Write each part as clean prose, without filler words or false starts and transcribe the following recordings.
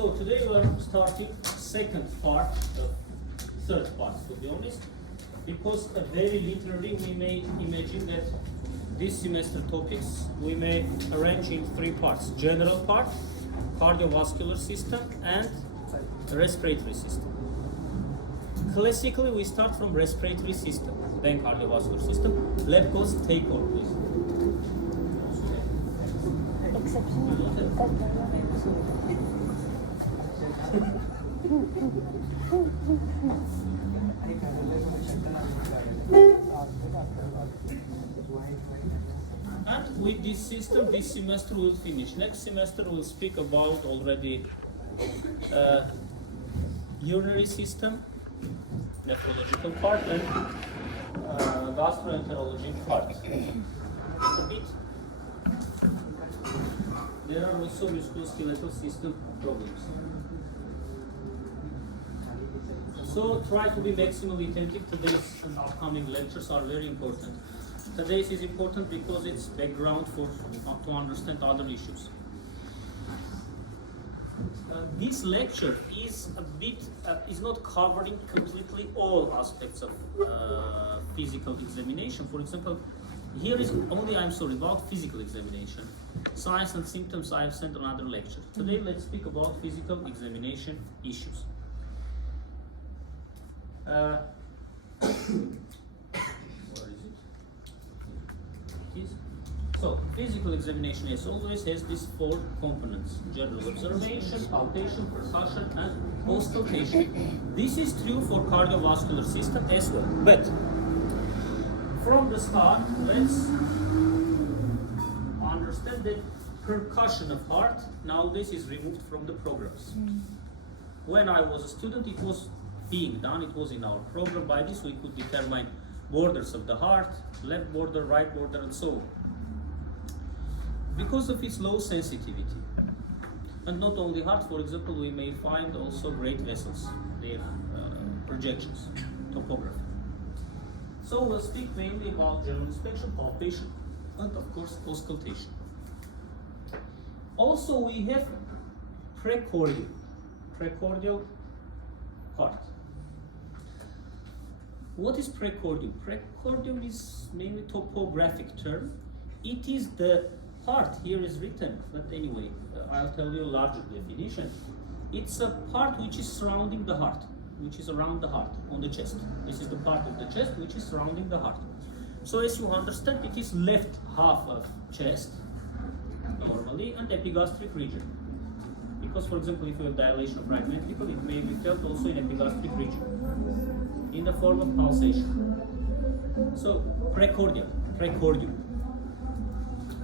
So today we are starting second part of third part, to be honest, because very literally we may imagine that this semester topics we may arrange in three parts: general part, cardiovascular system, and respiratory system. Classically, we start from respiratory system, then cardiovascular system. Lab course take over, please. And with this system, this semester will finish. Next semester we'll speak about already urinary system, nephrological part, and gastroenterology part. A bit. There are also musculoskeletal system problems. So try to be maximally attentive. Today's and upcoming lectures are very important. Today's is important because it's background to understand other issues. This lecture is is not covering completely all aspects of physical examination. For example, here is only, about physical examination. Signs and symptoms I have sent another lecture. Today let's speak about physical examination issues. Where is it? It is. So, physical examination as always has these four components: general observation, palpation, percussion, and auscultation. This is true for cardiovascular system as well. But from the start, let's understand that percussion of heart nowadays is removed from the programs. When I was a student, it was being done, it was in our program. By this we could determine borders of the heart, left border, right border, and so on. Because of its low sensitivity. And not only heart, for example, we may find also great vessels, their projections, topography. So we'll speak mainly about general inspection, palpation, and of course auscultation. Also we have precordial part. What is precordium? Precordium is mainly topographic term. It is the part, here is written, but anyway, I'll tell you a larger definition. It's a part which is surrounding the heart, which is around the heart, on the chest. This is the part of the chest which is surrounding the heart. So as you understand, it is left half of chest, normally, and epigastric region. Because, for example, if you have dilation of right ventricle, it may be felt also in epigastric region, in the form of pulsation. So, precordium.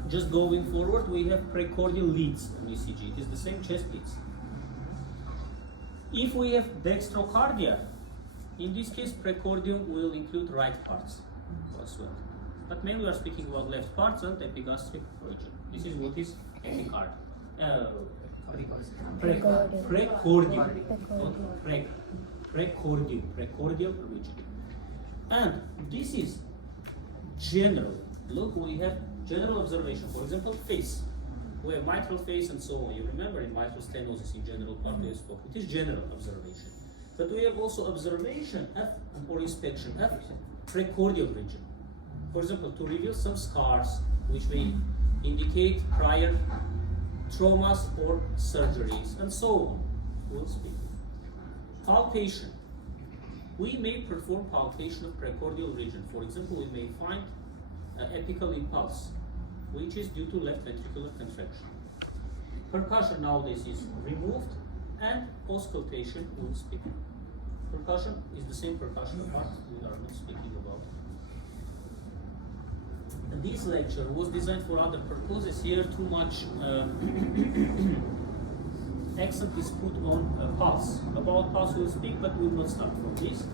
Just going forward, we have precordial leads on ECG. It is the same chest leads. If we have dextrocardia, in this case, precordium will include right parts as well. But mainly we are speaking about left parts and epigastric region. This is what is epicardium. Precordial region. And this is general. Look, we have general observation. For example, face. We have mitral face and so on. You remember in mitral stenosis in general part we spoke. It is general observation. But we have also observation or inspection of precordial region. For example, to reveal some scars which may indicate prior traumas or surgeries, and so on. We'll speak. Palpation. We may perform palpation of precordial region. For example, we may find apical impulse, which is due to left ventricular contraction. Percussion nowadays is removed, and auscultation we'll speak. Percussion is the same percussion part we are not speaking about. This lecture was designed for other purposes. Here too much accent is put on pulse. About pulse we'll speak, but we will not start from this.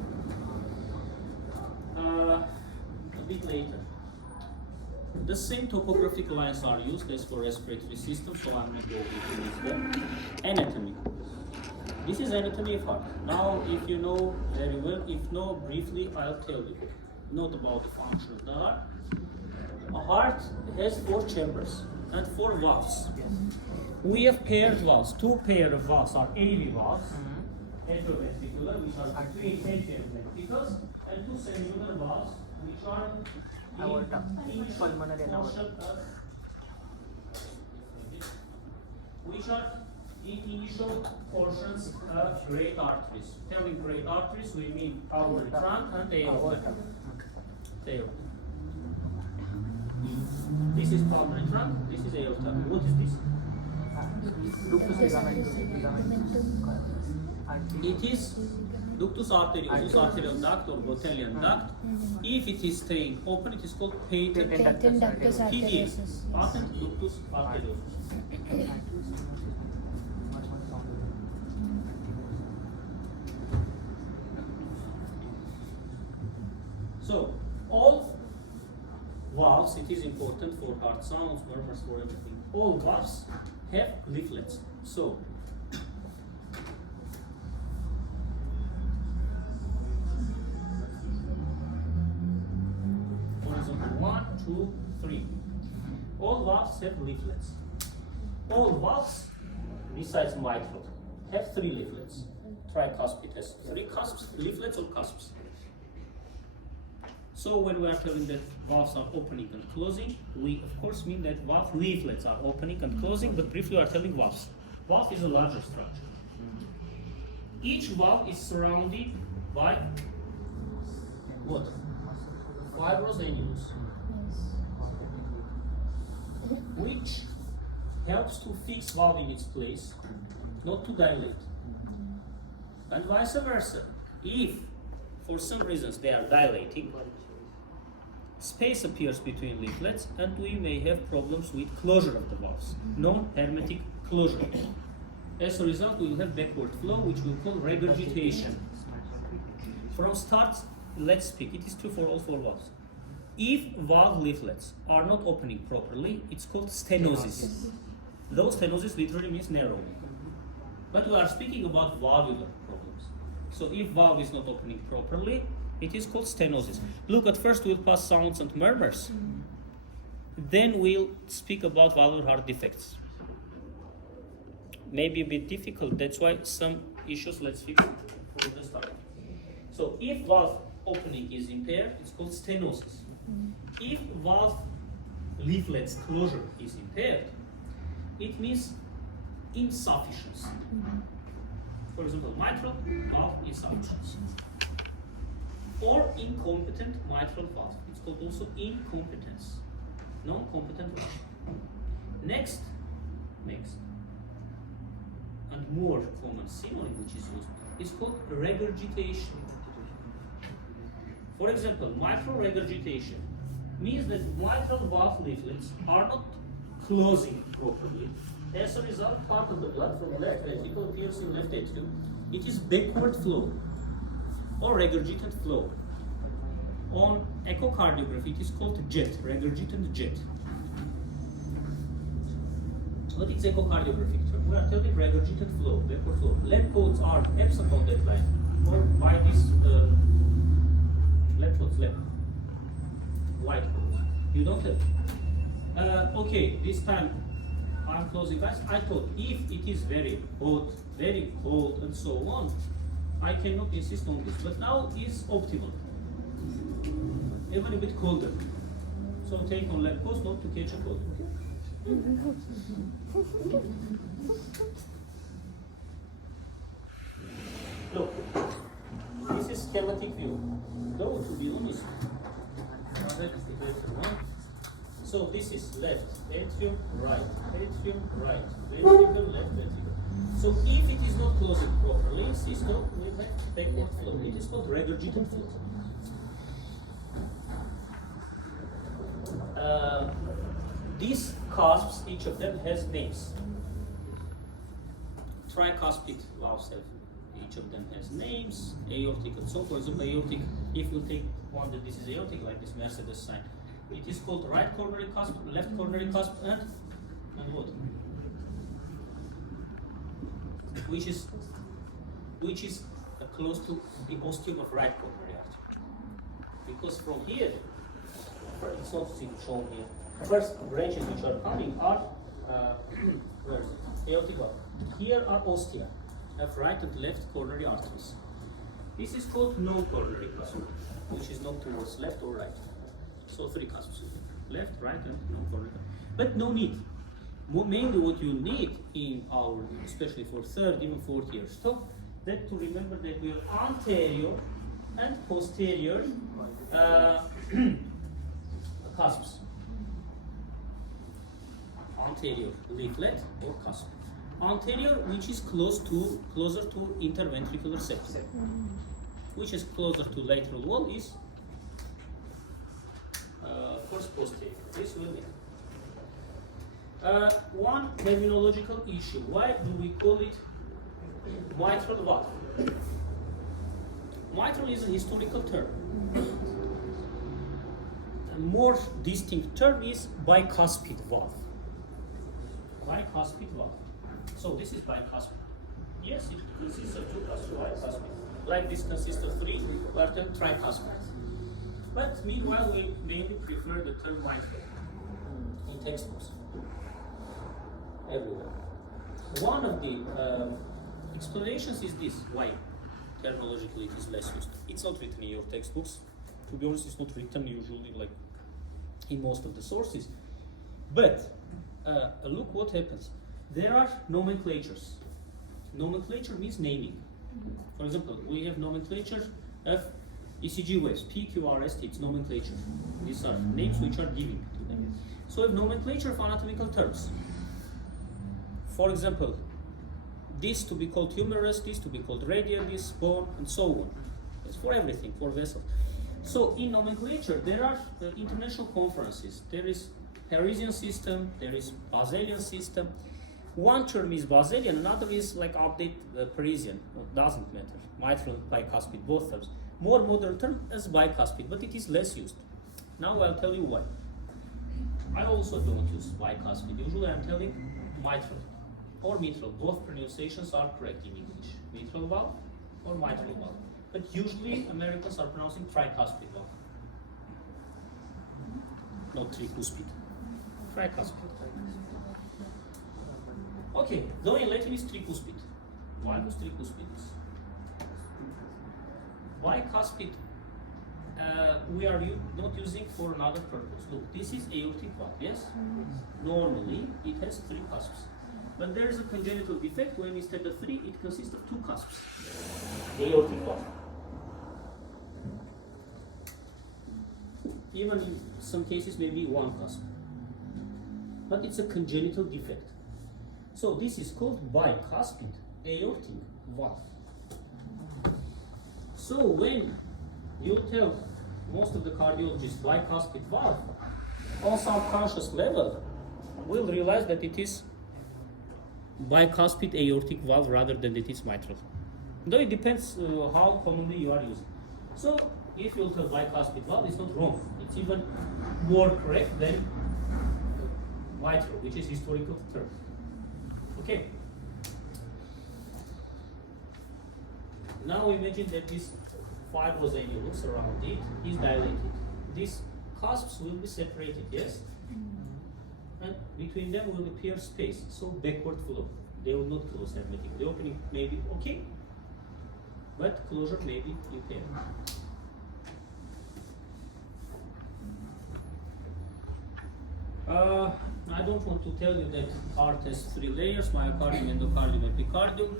A bit later. The same topographic lines are used as for respiratory system, so I'm not going into this. Anatomy. This is anatomy of heart. Now, if you know very well, if no, briefly, I'll tell you. Not about the function of the heart. A heart has four chambers. and 4 valves. We have paired valves. 2 pairs of valves are AV valves, atrioventricular, which are between atria and ventricles, and 2 cellular valves, which are Aorta, pulmonary and aorta. Which are in initial portions of great arteries. Telling great arteries, we mean pulmonary trunk and aorta. This is pulmonary trunk, this is aorta. What is this? It is ductus arteriosus, arterial duct or Botelian duct. If it is staying open, it is called patent ductus PDA, arteriosus. patent ductus arteriosus. So, all valves, it is important for heart sounds, murmurs, for everything. All valves have leaflets. So, for example, 1, 2, 3. All valves have leaflets. All valves, besides mitral, have 3 leaflets. Tricuspid has 3 cusps, leaflets or cusps. So when we are telling that valves are opening and closing, we of course mean that valve leaflets are opening and closing, but briefly we are telling valves. Valve is a larger structure. Each valve is surrounded by what? Fibrous annulus, which helps to fix valve in its place, not to dilate. And vice versa. If for some reasons they are dilating, space appears between leaflets and we may have problems with closure of the valves, non-hermetic closure. As a result, we will have backward flow, which we call regurgitation. From start, let's speak, it is true for all 4 valves. If valve leaflets are not opening properly, it's called stenosis. Those stenosis literally means narrowing. But we are speaking about valvular problems. So if valve is not opening properly, it is called stenosis. Look, at first we'll pass sounds and murmurs. Then we'll speak about valvular heart defects. Maybe a bit difficult, that's why some issues let's fix from the start. So if valve opening is impaired, it's called stenosis. If valve leaflets closure is impaired, it means insufficiency. For example, mitral valve insufficiency. Or incompetent mitral valve. It's called also incompetence. Non-competent valve. Next, and more common synonym which is used, is called regurgitation. For example, mitral regurgitation means that mitral valve leaflets are not closing properly. As a result, part of the blood from left ventricle appears in left atrium. It is backward flow or regurgitant flow. On echocardiography, it is called jet, regurgitant jet. But it's echocardiography. We are telling regurgitant flow, backward flow. Lab codes are absent on that line, or by this lab codes, white codes. You don't have. Okay, this time I'm closing, guys. I thought if it is very hot, very cold, and so on, I cannot insist on this. But now is optimal. Even a bit colder. So take on lab codes not to catch a cold. Okay? Look, this is schematic view. Though to be honest, that is the better one. So this is left atrium, right, ventricle, left ventricle. So if it is not closing properly, systole will have backward flow. It is called regurgitant flow. These cusps, each of them has names. Tricuspid valves have, each of them has names, aortic and so. For example, aortic, if we take one that this is aortic, like this Mercedes sign, it is called right coronary cusp, left coronary cusp, and what? Which is close to the ostium of right coronary artery. Because from here, it's not shown here. First branches which are coming are where is it? Aortic valve. Here are ostia, have right and left coronary arteries. This is called non-coronary cusp, which is not towards left or right. So 3 cusps, left, right, and non-coronary. But no need. Mainly what you need in our, especially for 3rd, even 4th year stop, that to remember that we have anterior and posterior cusps. Anterior leaflet or cusp. Anterior, which is closer to interventricular septum, which is closer to lateral wall, is first posterior. This will be one terminological issue. Why do we call it mitral valve? Mitral is a historical term. A more distinct term is bicuspid valve. Bicuspid valve. So this is bicuspid. Yes, it consists of 2 cusps, bicuspid. Like this consists of 3, we are termed tricuspid. But meanwhile, we mainly prefer the term mitral in textbooks. Everywhere. One of the explanations is this, why terminologically it is less used. It's not written in your textbooks. To be honest, it's not written usually like in most of the sources. But look what happens. There are nomenclatures. Nomenclature means naming. For example, we have nomenclature of ECG waves, PQRST, it's nomenclature. These are names which are given to them. So we have nomenclature of anatomical terms. For example, this to be called humerus, this to be called radial, this bone, and so on. It's for everything, for vessels. So in nomenclature, there are international conferences. There is Parisian system, there is Baselian system. One term is Baselian, another is like update Parisian. It doesn't matter. Mitral, bicuspid, both terms. More modern term is bicuspid, but it is less used. Now I'll tell you why. I also don't use bicuspid. Usually I'm telling mitral or mitral. Both pronunciations are correct in English. Mitral valve or mitral valve. But usually Americans are pronouncing tricuspid valve. Not tricuspid. Tricuspid. Okay, though in Latin is tricuspid. Why was tricuspid? Bicuspid we are not using for another purpose. Look, this is aortic valve, yes? Normally it has 3 cusps. But there is a congenital defect when instead of 3 it consists of 2 cusps. Aortic valve. Even in some cases maybe 1 cusp. But it's a congenital defect. So this is called bicuspid aortic valve. So when you tell most of the cardiologists bicuspid valve, on subconscious level, we'll realize that it is bicuspid aortic valve rather than it is mitral. Though it depends how commonly you are using. So if you tell bicuspid valve, it's not wrong. It's even more correct than mitral, which is historical term. Okay. Now imagine that this fibrous annulus around it is dilated. These cusps will be separated, yes? And between them will appear space, so backward flow. They will not close hermetically. The opening may be okay, but closure may be impaired. I don't want to tell you that heart has 3 layers, myocardium, endocardium, epicardium.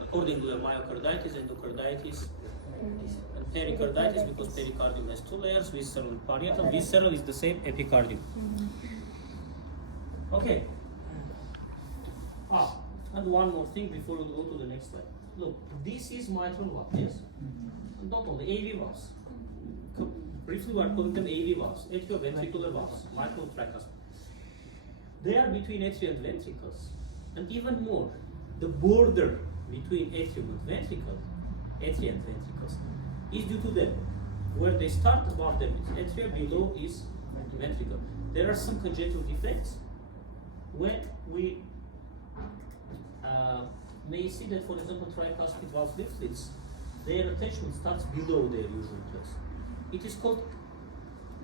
According to the myocarditis, endocarditis, and pericarditis, because pericardium has 2 layers, visceral and parietal. Visceral is the same epicardium. Okay. And one more thing before we go to the next slide. Look, this is mitral valve, yes? And not only AV valves. Briefly, we are calling them AV valves, atrioventricular valves, mitral tricuspid. They are between atria and ventricles, and even more, the border between atrium and ventricle, atria and ventricles, is due to them. Where they start above them is atria, below is ventricle. There are some congenital defects. When we may see that, for example, tricuspid valve leaflets, their attachment starts below their usual place. It is called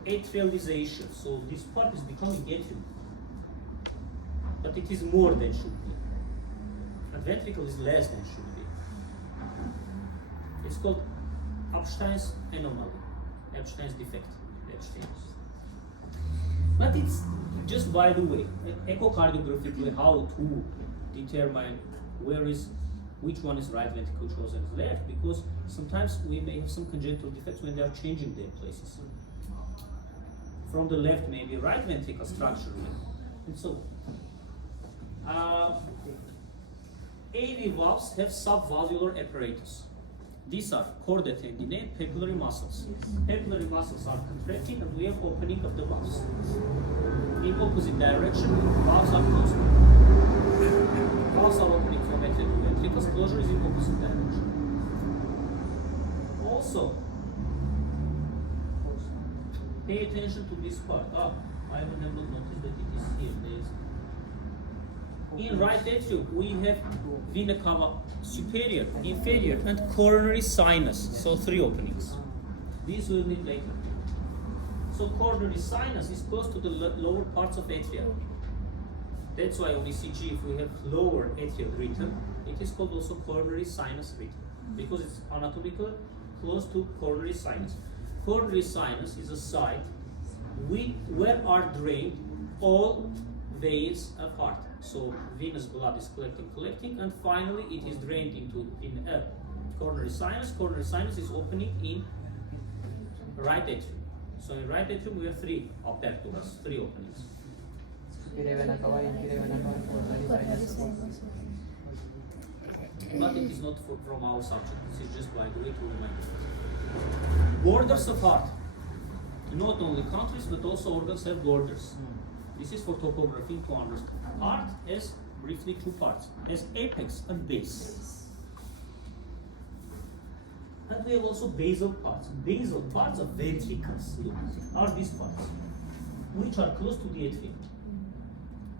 atrialization. So this part is becoming atrium. but it is more than should be. And ventricle is less than should be. It's called Epstein's anomaly, Epstein's defect. But it's just by the way, echocardiographically how to determine which one is right ventricle chosen is left, because sometimes we may have some congenital defects when they are changing their places. From the left maybe right ventricle structurally, and so AV valves have subvalvular apparatus. These are chordae tendineae and papillary muscles. Papillary muscles are contracting and we have opening of the valves. In opposite direction, valves are closed. Valves are opening from atrium to ventricles, closure is in opposite direction. Also, pay attention to this part. I have never noticed that it is here. In right atrium, we have vena cava superior, inferior, and coronary sinus. So 3 openings. These we'll need later. So coronary sinus is close to the lower parts of atria. That's why on ECG, if we have lower atrial rhythm, it is called also coronary sinus rhythm, because it's anatomically close to coronary sinus. Coronary sinus is a site where are drained all veins of heart. So venous blood is collecting, and finally it is drained in coronary sinus. Coronary sinus is opening in right atrium. So in right atrium we have 3 apertures, 3 openings. But it is not from our subject. This is just by the way to remind. Borders of heart. Not only countries but also organs have borders. This is for topography to understand. Heart has briefly 2 parts. Has apex and base. And we have also basal parts. Basal parts of ventricles, look, are these parts, which are close to the atrium.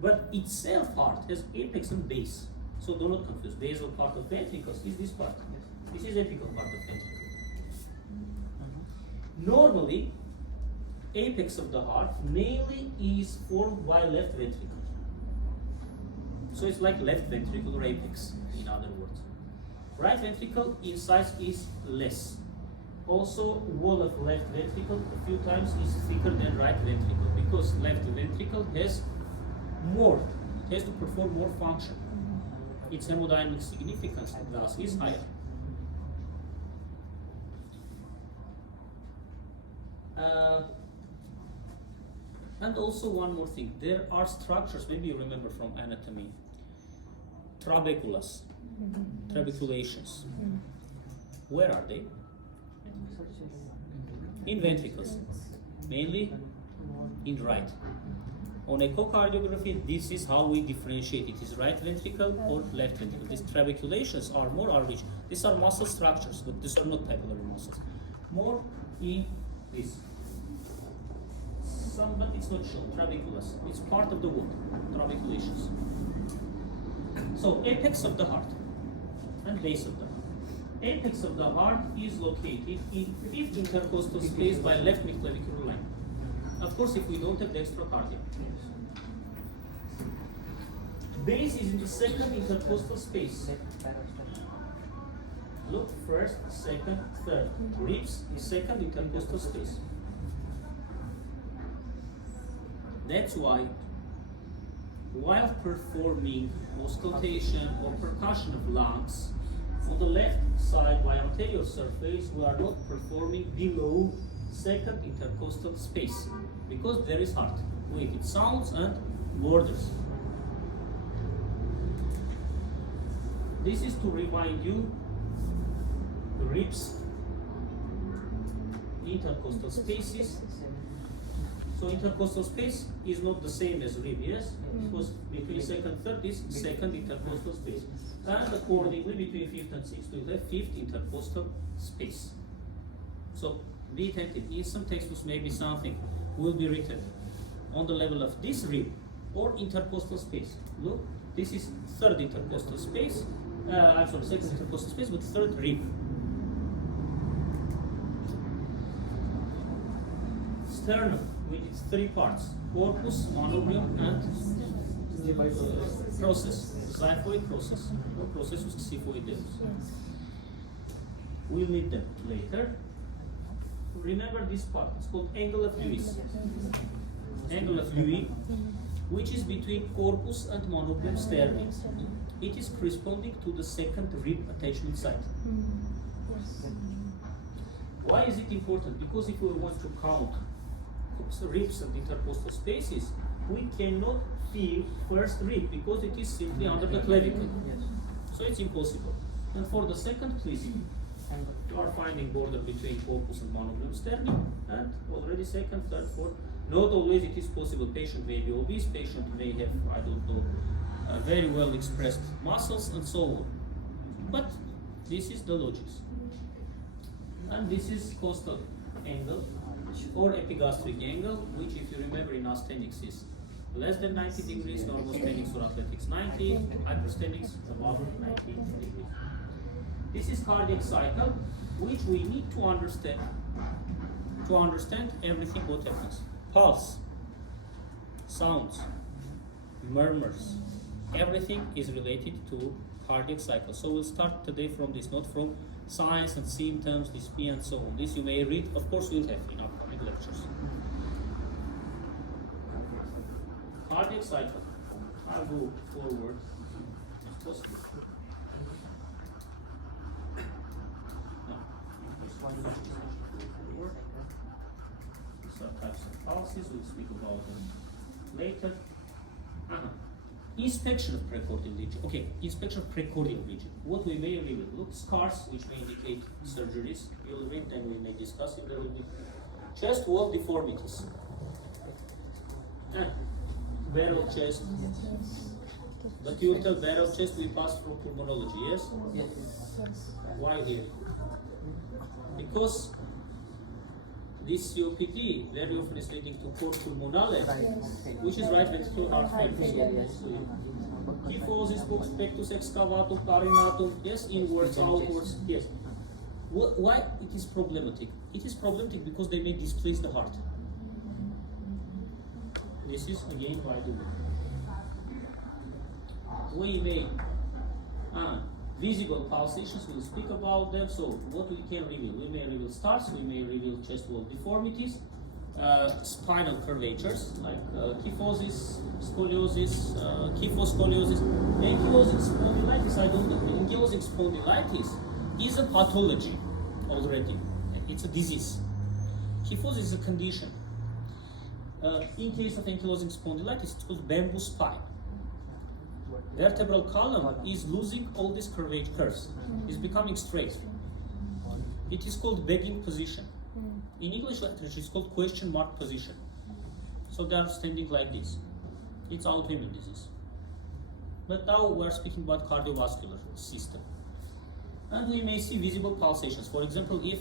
But itself heart has apex and base. So do not confuse. Basal part of ventricles is this part. This is apical part of ventricle. Normally, apex of the heart mainly is formed by left ventricle. So it's like left ventricular apex, in other words. Right ventricle in size is less. Also, wall of left ventricle a few times is thicker than right ventricle, because left ventricle has more, it has to perform more function. Its hemodynamic significance thus is higher. And also one more thing, there are structures, maybe you remember from anatomy, trabeculas, trabeculations. Where are they? In ventricles, mainly in right. On echocardiography, this is how we differentiate. It is right ventricle or left ventricle. These trabeculations are more rich. These are muscle structures, but these are not papillary muscles. More in this. But it's not shown, trabeculus. It's part of the wound, trabeculations. So apex of the heart and base of the heart. Apex of the heart is located in 5th intercostal space by left midclavicular line. Of course, if we don't have dextrocardia. Base is in the 2nd intercostal space. Look, 1st, 2nd, 3rd. Ribs is 2nd intercostal space. That's why, while performing auscultation or percussion of lungs, on the left side by anterior surface, we are not performing below 2nd intercostal space, because there is heart with its sounds and borders. This is to remind you ribs, intercostal spaces. So intercostal space is not the same as rib, yes? Because between 2nd and 3rd is 2nd intercostal space. And accordingly, between 5th and 6th, we have 5th intercostal space. So be attentive. In some textbooks, maybe something will be written on the level of this rib or intercostal space. Look, this is 3rd intercostal space. I'm sorry, 2nd intercostal space, but 3rd rib. Sternum with its 3 parts, corpus, manubrium, and process, xiphoid process, or processus xiphoideus. We'll need them later. Remember this part, it's called angle of Lewis. Angle of Lewis, which is between corpus and monoplem sterni. It is corresponding to the second rib attachment site. Why is it important? Because if we want to count ribs and intercostal spaces, we cannot feel first rib because it is simply under the clavicle. So it's impossible. And for the second, please, you are finding border between corpus and monoplem sterni, and already second, third, fourth. Not always it is possible. Patient may be obese, patient may have, I don't know, very well expressed muscles and so on. But this is the logics. And this is costal angle or epigastric angle, which if you remember in asthenics is less than 90 degrees, normosthenics or athletics 90, hypersthenics above 90 degrees. This is cardiac cycle, which we need to understand everything what happens. Pulse, sounds, murmurs, everything is related to cardiac cycle. So we'll start today from this, not from signs and symptoms, dyspnea and so on. This you may read, of course we'll have in upcoming lectures. Cardiac cycle. I'll go forward as possible. These are types of pulses, we'll speak about them later. Inspection of precordial region. Okay, inspection of precordial region. What we may reveal, look, scars, which may indicate surgeries. You'll read, then we may discuss if there will be. Chest wall deformities. Barrel chest. But you tell barrel chest we pass through pulmonology, yes? Why here? Because this COPD very often is leading to cor pulmonale, which is right ventricular heart failure. Kyphosis, box, pectus excavatum, carinatum, yes, inwards, outwards, yes. Why it is problematic? It is problematic because they may displace the heart. This is again why do we may visible pulsations, we'll speak about them. So what we can reveal? We may reveal stars, we may reveal chest wall deformities, spinal curvatures like kyphosis, scoliosis, kyphoscoliosis, ankylosing spondylitis. I don't know. Ankylosing spondylitis is a pathology already. It's a disease. Kyphosis is a condition. In case of ankylosing spondylitis, it's called bamboo spine. Vertebral column is losing all these curves. It's becoming straight. It is called begging position. In English literature, it's called question mark position. So they are standing like this. It's autoimmune disease. But now we're speaking about cardiovascular system. And we may see visible pulsations. For example, if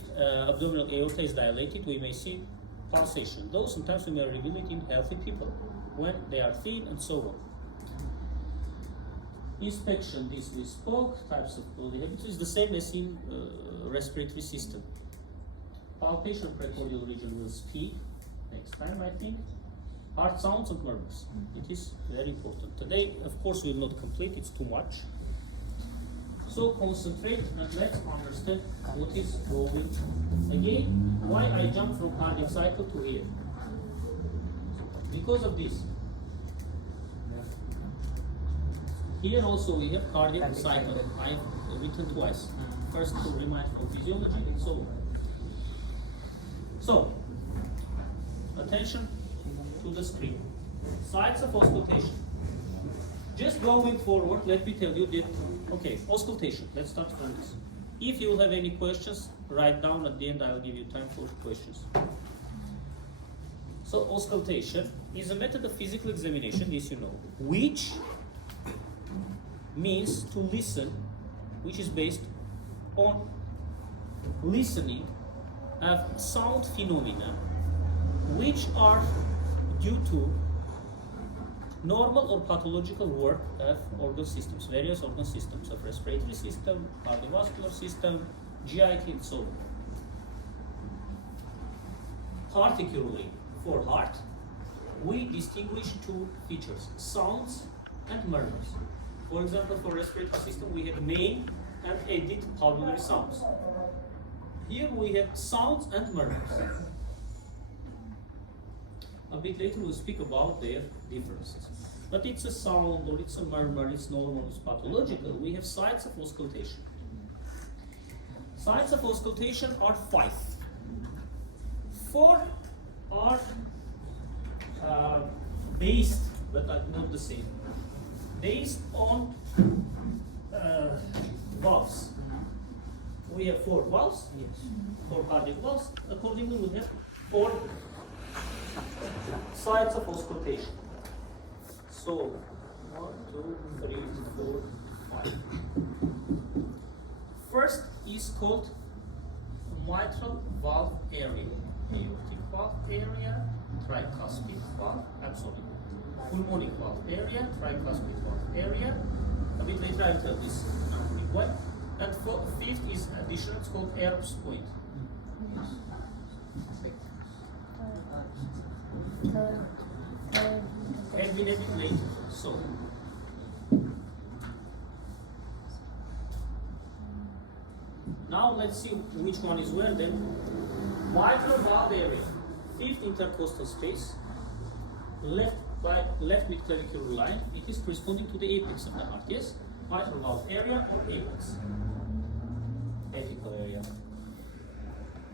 abdominal aorta is dilated, we may see pulsation. Though sometimes we may reveal it in healthy people when they are thin and so on. Inspection, this we spoke, types of polyhabits is the same as in respiratory system. Palpation precordial region will speak next time, I think. Heart sounds and murmurs. It is very important. Today, of course, we will not complete, it's too much. So concentrate and let's understand what is going. Again, why I jump from cardiac cycle to here? Because of this. Here also we have cardiac cycle. I've written twice. First to remind of physiology and so on. So, attention to the screen. Sites of auscultation. Just going forward, let me tell you that, okay, auscultation. Let's start from this. If you have any questions, write down at the end. I will give you time for questions. So, auscultation is a method of physical examination, this you know, which means to listen, which is based on listening of sound phenomena which are due to normal or pathological work of organ systems, various organ systems of respiratory system, cardiovascular system, GIT and so on. Particularly for heart, we distinguish two features, sounds and murmurs. For example, for respiratory system, we have main and edit pulmonary sounds. Here we have sounds and murmurs. A bit later we'll speak about their differences. But it's a sound or it's a murmur, it's normal, it's pathological. We have sites of auscultation. Sites of auscultation are 5. 4 are based, but are not the same. Based on valves. We have 4 valves, 4 cardiac valves. Accordingly, we have 4 sites of auscultation. So, 1, 2, 3, 4, 5. First is called mitral valve area, aortic valve area, tricuspid valve, pulmonic valve area, tricuspid valve area. A bit later I'll tell this in what. And fifth is additional, it's called Erb's point. And we name it later. So now let's see which one is where then. Mitral valve area, 5th intercostal space, left mid-clavicular line. It is corresponding to the apex of the heart, yes? Mitral valve area or apex. Apical area.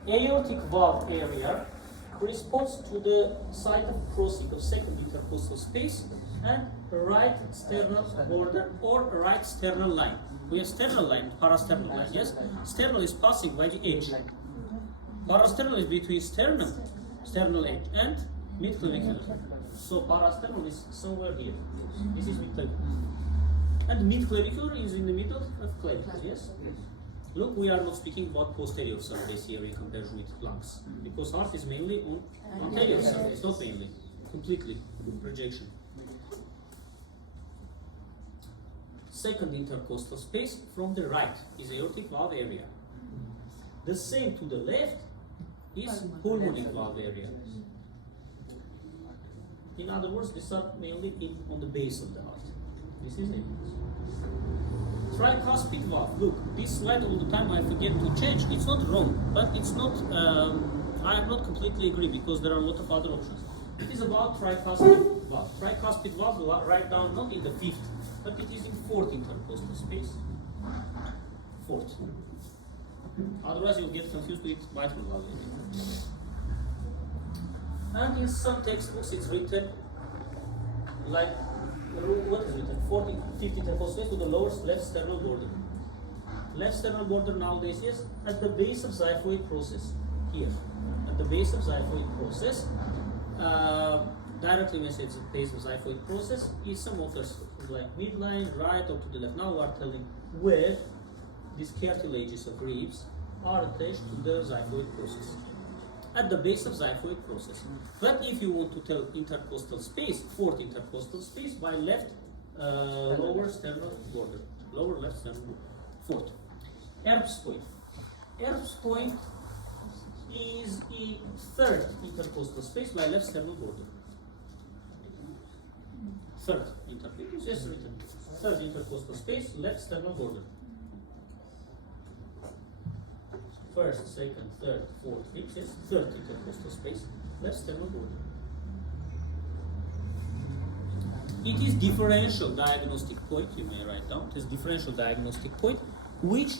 Aortic valve area corresponds to the site of crossing of 2nd intercostal space and right sternal border or right sternal line. We have sternal line, parasternal line, yes? Sternal is passing by the edge. Parasternal is between sternal edge and mid-clavicular. So parasternal is somewhere here. This is mid-clavicular. And mid-clavicular is in the middle of clavicle, yes? Look, we are not speaking about posterior surface here in comparison with lungs. Because heart is mainly on anterior surface, not mainly, completely projection. 2nd intercostal space from the right is aortic valve area. The same to the left is pulmonic valve area. In other words, these are mainly on the base of the heart. This is it. Tricuspid valve. Look, this slide all the time I forget to change. It's not wrong, but it's not. I am not completely agree because there are a lot of other options. It is about tricuspid valve. Tricuspid valve will write down not in the 5th, but it is in 4th intercostal space. 4th. Otherwise, you'll get confused with mitral valve. And in some textbooks, it's written like. What is written? 40, 50 intercostal space to the lower left sternal border. Left sternal border nowadays is at the base of xiphoid process. Here. At the base of xiphoid process. Directly when I say it's the base of xiphoid process, is some authors like midline, right, or to the left. Now we are telling where these cartilages of ribs are attached to the xiphoid process. At the base of xiphoid process. But if you want to tell intercostal space, 4th intercostal space by left lower sternal border. Lower left sternal border. 4th. Erb's point. Erb's point is in 3rd intercostal space by left sternal border. 3rd intercostal, yes, 3rd intercostal space, left sternal border. 1st, 2nd, 3rd, 4th, 5th, yes, 3rd intercostal space, left sternal border. It is differential diagnostic point, you may write down, it is differential diagnostic point, which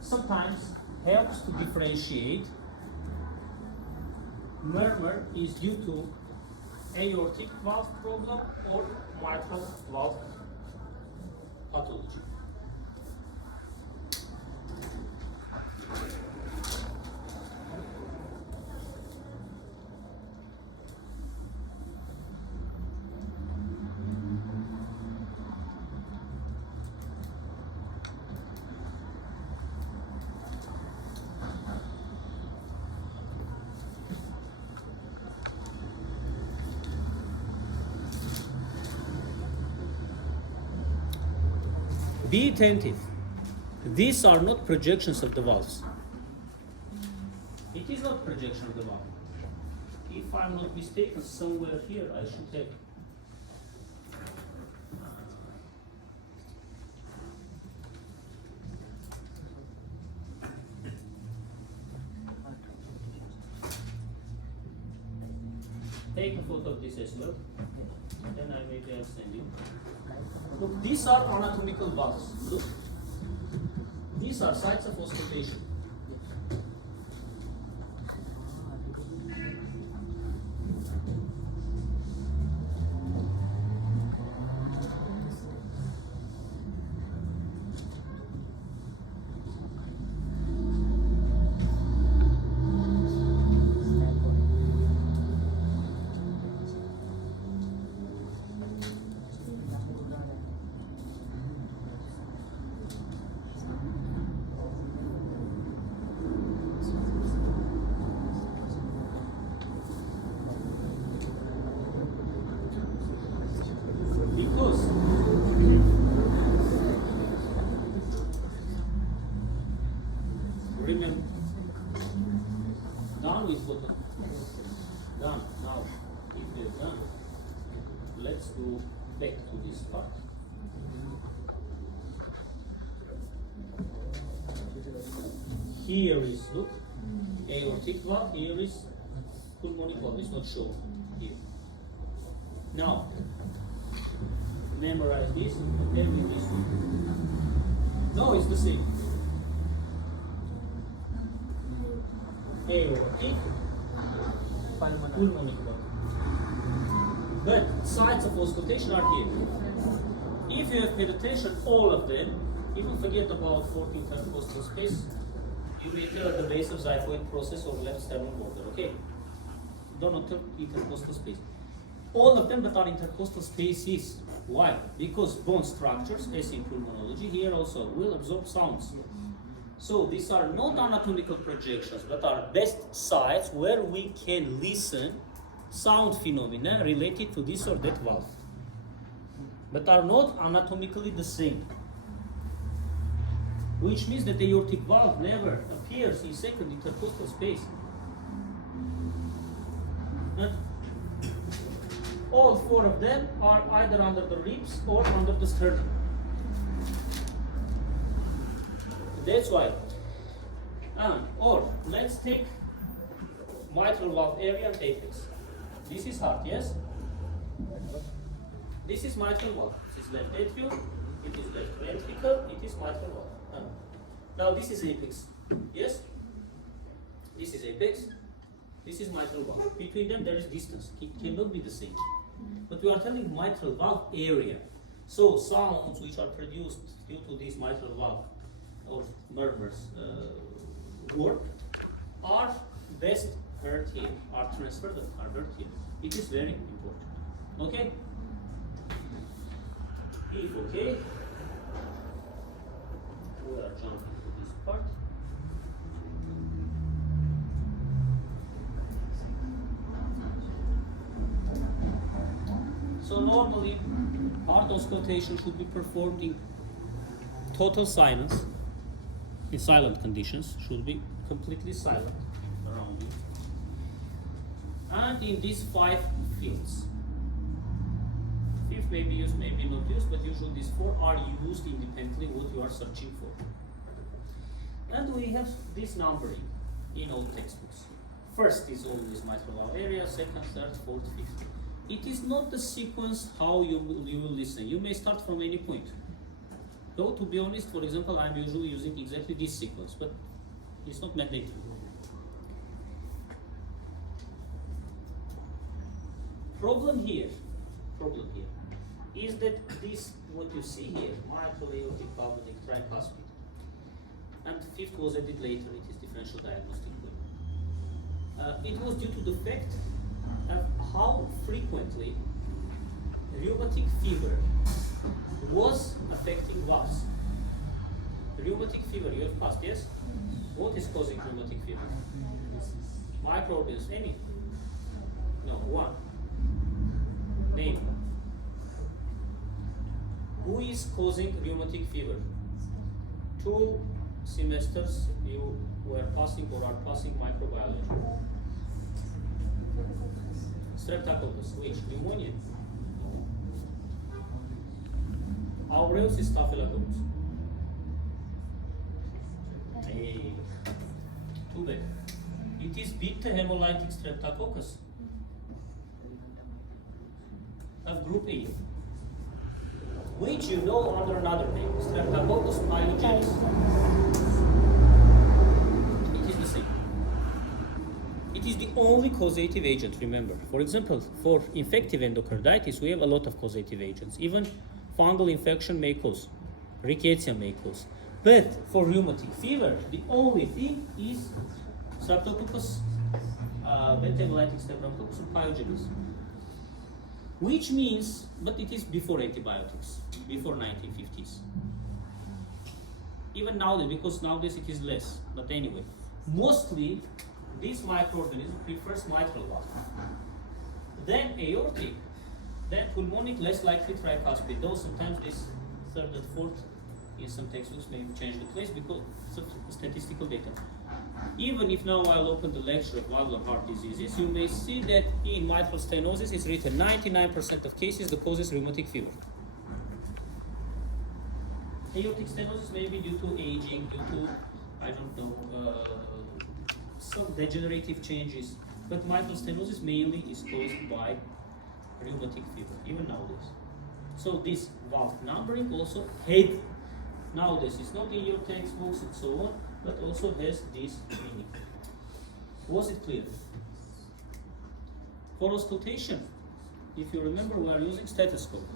sometimes helps to differentiate murmur is due to aortic valve problem or mitral valve pathology. Be attentive. These are not projections of the valves. It is not projection of the valve. If I'm not mistaken, somewhere here I should have Take a photo of this as well. Then I'll send you. Look, these are anatomical valves. Look. These are sites of auscultation. Because remember, done with what? Done. Now, if we're done, let's go back to this part. Here is, look, aortic valve, here is pulmonic valve, it's not shown here. Now, memorize this and tell me this one. No, it's the same. Aortic, pulmonic valve. But sites of auscultation are here. If you have penetration, all of them, even forget about 14th intercostal space, you may tell at the base of xiphoid process or left sternal border, okay? Don't tell intercostal space. All of them that are intercostal spaces. Why? Because bone structures, as in pulmonology, here also will absorb sounds. So these are not anatomical projections, but are best sites where we can listen sound phenomena related to this or that valve, but are not anatomically the same. Which means that the aortic valve never appears in second intercostal space. And all four of them are either under the ribs or under the sternum. That's why. Or let's take mitral valve area and apex. This is heart, yes? This is mitral valve. This is left atrium, it is left ventricle, it is mitral valve. Now this is apex, yes? This is apex, this is mitral valve. Between them there is distance, it cannot be the same. But we are telling mitral valve area. So sounds which are produced due to this mitral valve or murmurs work are best heard here, are transferred and are heard here. It is very important. Okay? If okay, we are jumping to this part. So normally, heart auscultation should be performed in total silence, in silent conditions, should be completely silent around you. And in these 5 fields. Fifth may be used, may be not used, but usually these 4 are used independently what you are searching for. And we have this numbering in all textbooks. First is always mitral valve area, second, third, fourth, fifth. It is not the sequence how you will listen. You may start from any point. Though to be honest, for example, I'm usually using exactly this sequence, but it's not mandatory. Problem here is that this, what you see here, mitral, aortic, pulmonic, tricuspid, and fifth was added later, it is differential diagnostic point. It was due to the fact of how frequently rheumatic fever was affecting valves. Rheumatic fever, you have passed, yes? What is causing rheumatic fever? Microorganisms, any? No, one. Name. Who is causing rheumatic fever? 2 semesters you were passing or are passing microbiology. Streptococcus, which? Pneumonia? Aureus is Staphylococcus. Hey, too bad. It is beta hemolytic Streptococcus. have group A, which you know under another name, Streptococcus pyogenes. It is the same. It is the only causative agent, remember. For example, for infective endocarditis, we have a lot of causative agents. Even fungal infection may cause, rickettsia may cause. But for rheumatic fever, the only thing is Streptococcus beta-hemolytic Streptococcus pyogenes. Which means, but it is before antibiotics, before 1950s. Even nowadays, because nowadays it is less. But anyway, mostly this microorganism prefers mitral valve. Then aortic, then pulmonic, less likely tricuspid. Though sometimes this third and fourth in some textbooks may change the place because of statistical data. Even if now I'll open the lecture of valvular heart diseases, you may see that in mitral stenosis it's written 99% of cases the cause is rheumatic fever. Aortic stenosis may be due to aging, due to, I don't know, some degenerative changes, but mitral stenosis mainly is caused by rheumatic fever, even nowadays. So this valve numbering also had, nowadays it's not in your textbooks and so on, but also has this meaning. Was it clear? For auscultation, if you remember, we are using stethoscope.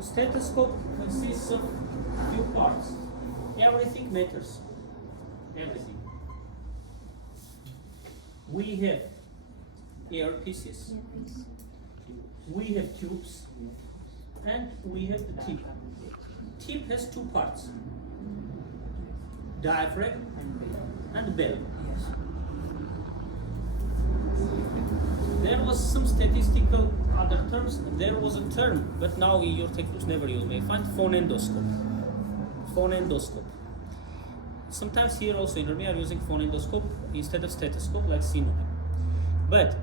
Stethoscope consists of few parts. Everything matters. Everything. We have earpieces, we have tubes, and we have the tip. Tip has two parts, diaphragm and bell. There was some statistical other terms. There was a term, but now in your textbooks never you may find phonendoscope. Phonendoscope. Sometimes here also in Army are using phonendoscope instead of stethoscope like synonym. But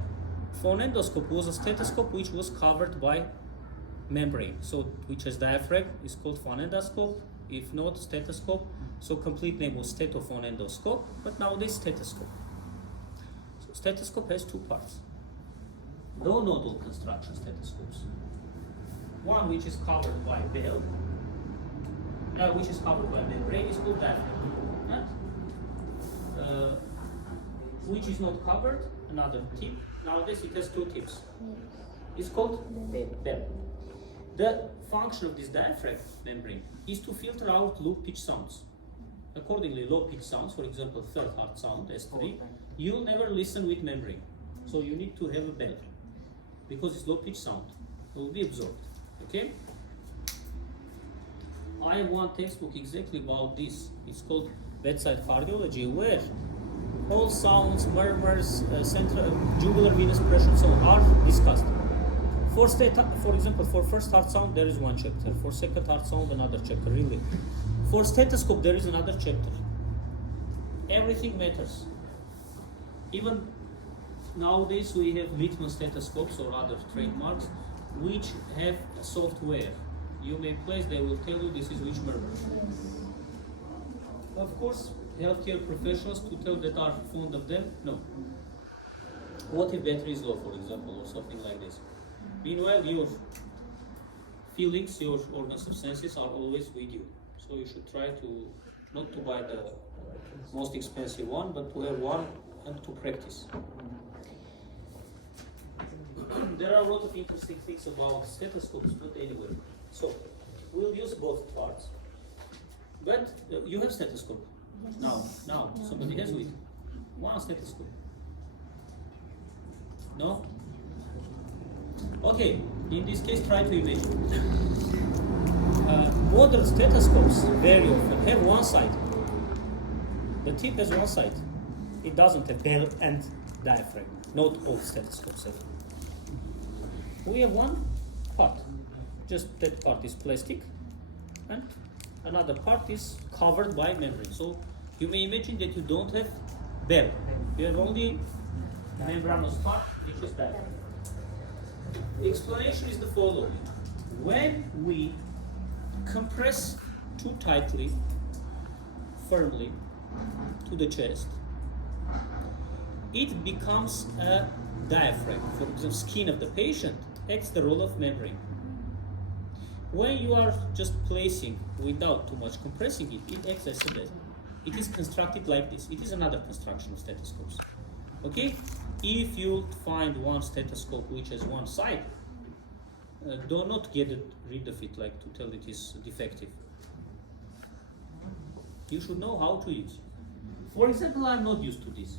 phonendoscope was a stethoscope which was covered by membrane. So which has diaphragm is called phonendoscope. If not stethoscope, so complete name was stetophonendoscope, but nowadays stethoscope. So stethoscope has two parts. Though not all construction stethoscopes. One which is covered by bell, which is covered by membrane is called diaphragm. Which is not covered, another tip. Nowadays it has two tips. It's called bell. The function of this diaphragm membrane is to filter out low pitch sounds. Accordingly, low pitch sounds, for example, third heart sound, S3, you'll never listen with membrane. So you need to have a bell because it's low pitch sound. It will be absorbed. Okay? I have one textbook exactly about this. It's called Bedside Cardiology, where all sounds, murmurs, central jugular venous pressure, so are discussed. For example, for first heart sound there is one chapter. For second heart sound another chapter. Really. For stethoscope there is another chapter. Everything matters. Even nowadays we have litmus stethoscopes or other trademarks which have software. You may place, they will tell you this is which murmur. Of course, healthcare professionals to tell that are fond of them, no. What if battery is low, for example, or something like this? Meanwhile, your feelings, your organs of senses are always with you. So you should try to, not to buy the most expensive one, but to have one and to practice. There are a lot of interesting things about stethoscopes, but anyway. So, we'll use both parts. But you have stethoscope. Now, somebody has with one stethoscope. No? Okay, in this case, try to imagine. Modern stethoscopes very often have one side. The tip has one side. It doesn't have bell and diaphragm. Not all stethoscopes have. We have one part. Just that part is plastic and another part is covered by membrane. So you may imagine that you don't have bell. You have only membranous part, which is diaphragm. The explanation is the following. When we compress too tightly, firmly, to the chest, it becomes a diaphragm, for example, skin of the patient, acts the role of membrane. When you are just placing without too much compressing it, it acts as a bed. It is constructed like this. It is another construction of stethoscopes. Okay? If you find one stethoscope which has one side, do not get rid of it like to tell it is defective. You should know how to use it. For example, I'm not used to this.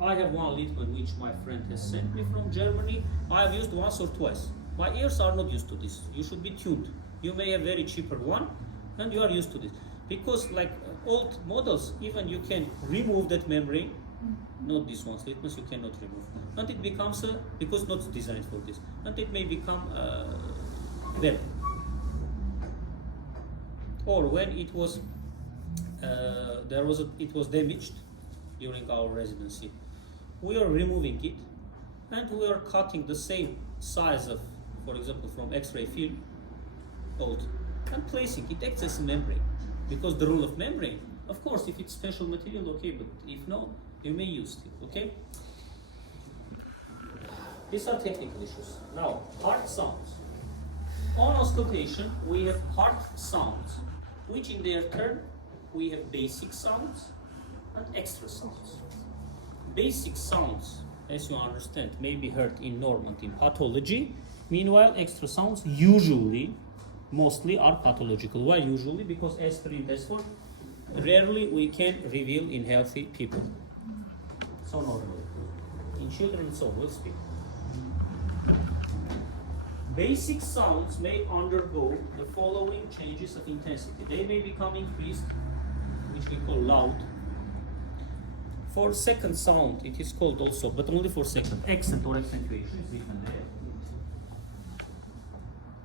I have one Litman which my friend has sent me from Germany. I have used once or twice. My ears are not used to this. You should be tuned. You may have very cheaper one and you are used to this. Because like old models, even you can remove that membrane, not this one's Litmus, you cannot remove. And it becomes, because not designed for this, and it may become well. Or when it was, it was damaged during our residency. We are removing it and we are cutting the same size of, for example, from X-ray film, old, and placing it acts as a membrane. Because the rule of membrane, of course, if it's special material, okay, but if no, you may use it, okay? These are technical issues. Now, heart sounds. On auscultation, we have heart sounds, which in their turn, we have basic sounds and extra sounds. Basic sounds, as you understand, may be heard in normal in pathology. Meanwhile, extra sounds usually, mostly are pathological. Why usually? Because S3 and S4 rarely we can reveal in healthy people. So normally. In children, so we'll speak. Basic sounds may undergo the following changes of intensity. They may become increased, which we call loud. For second sound, it is called also, but only for second, accent or accentuation is written there.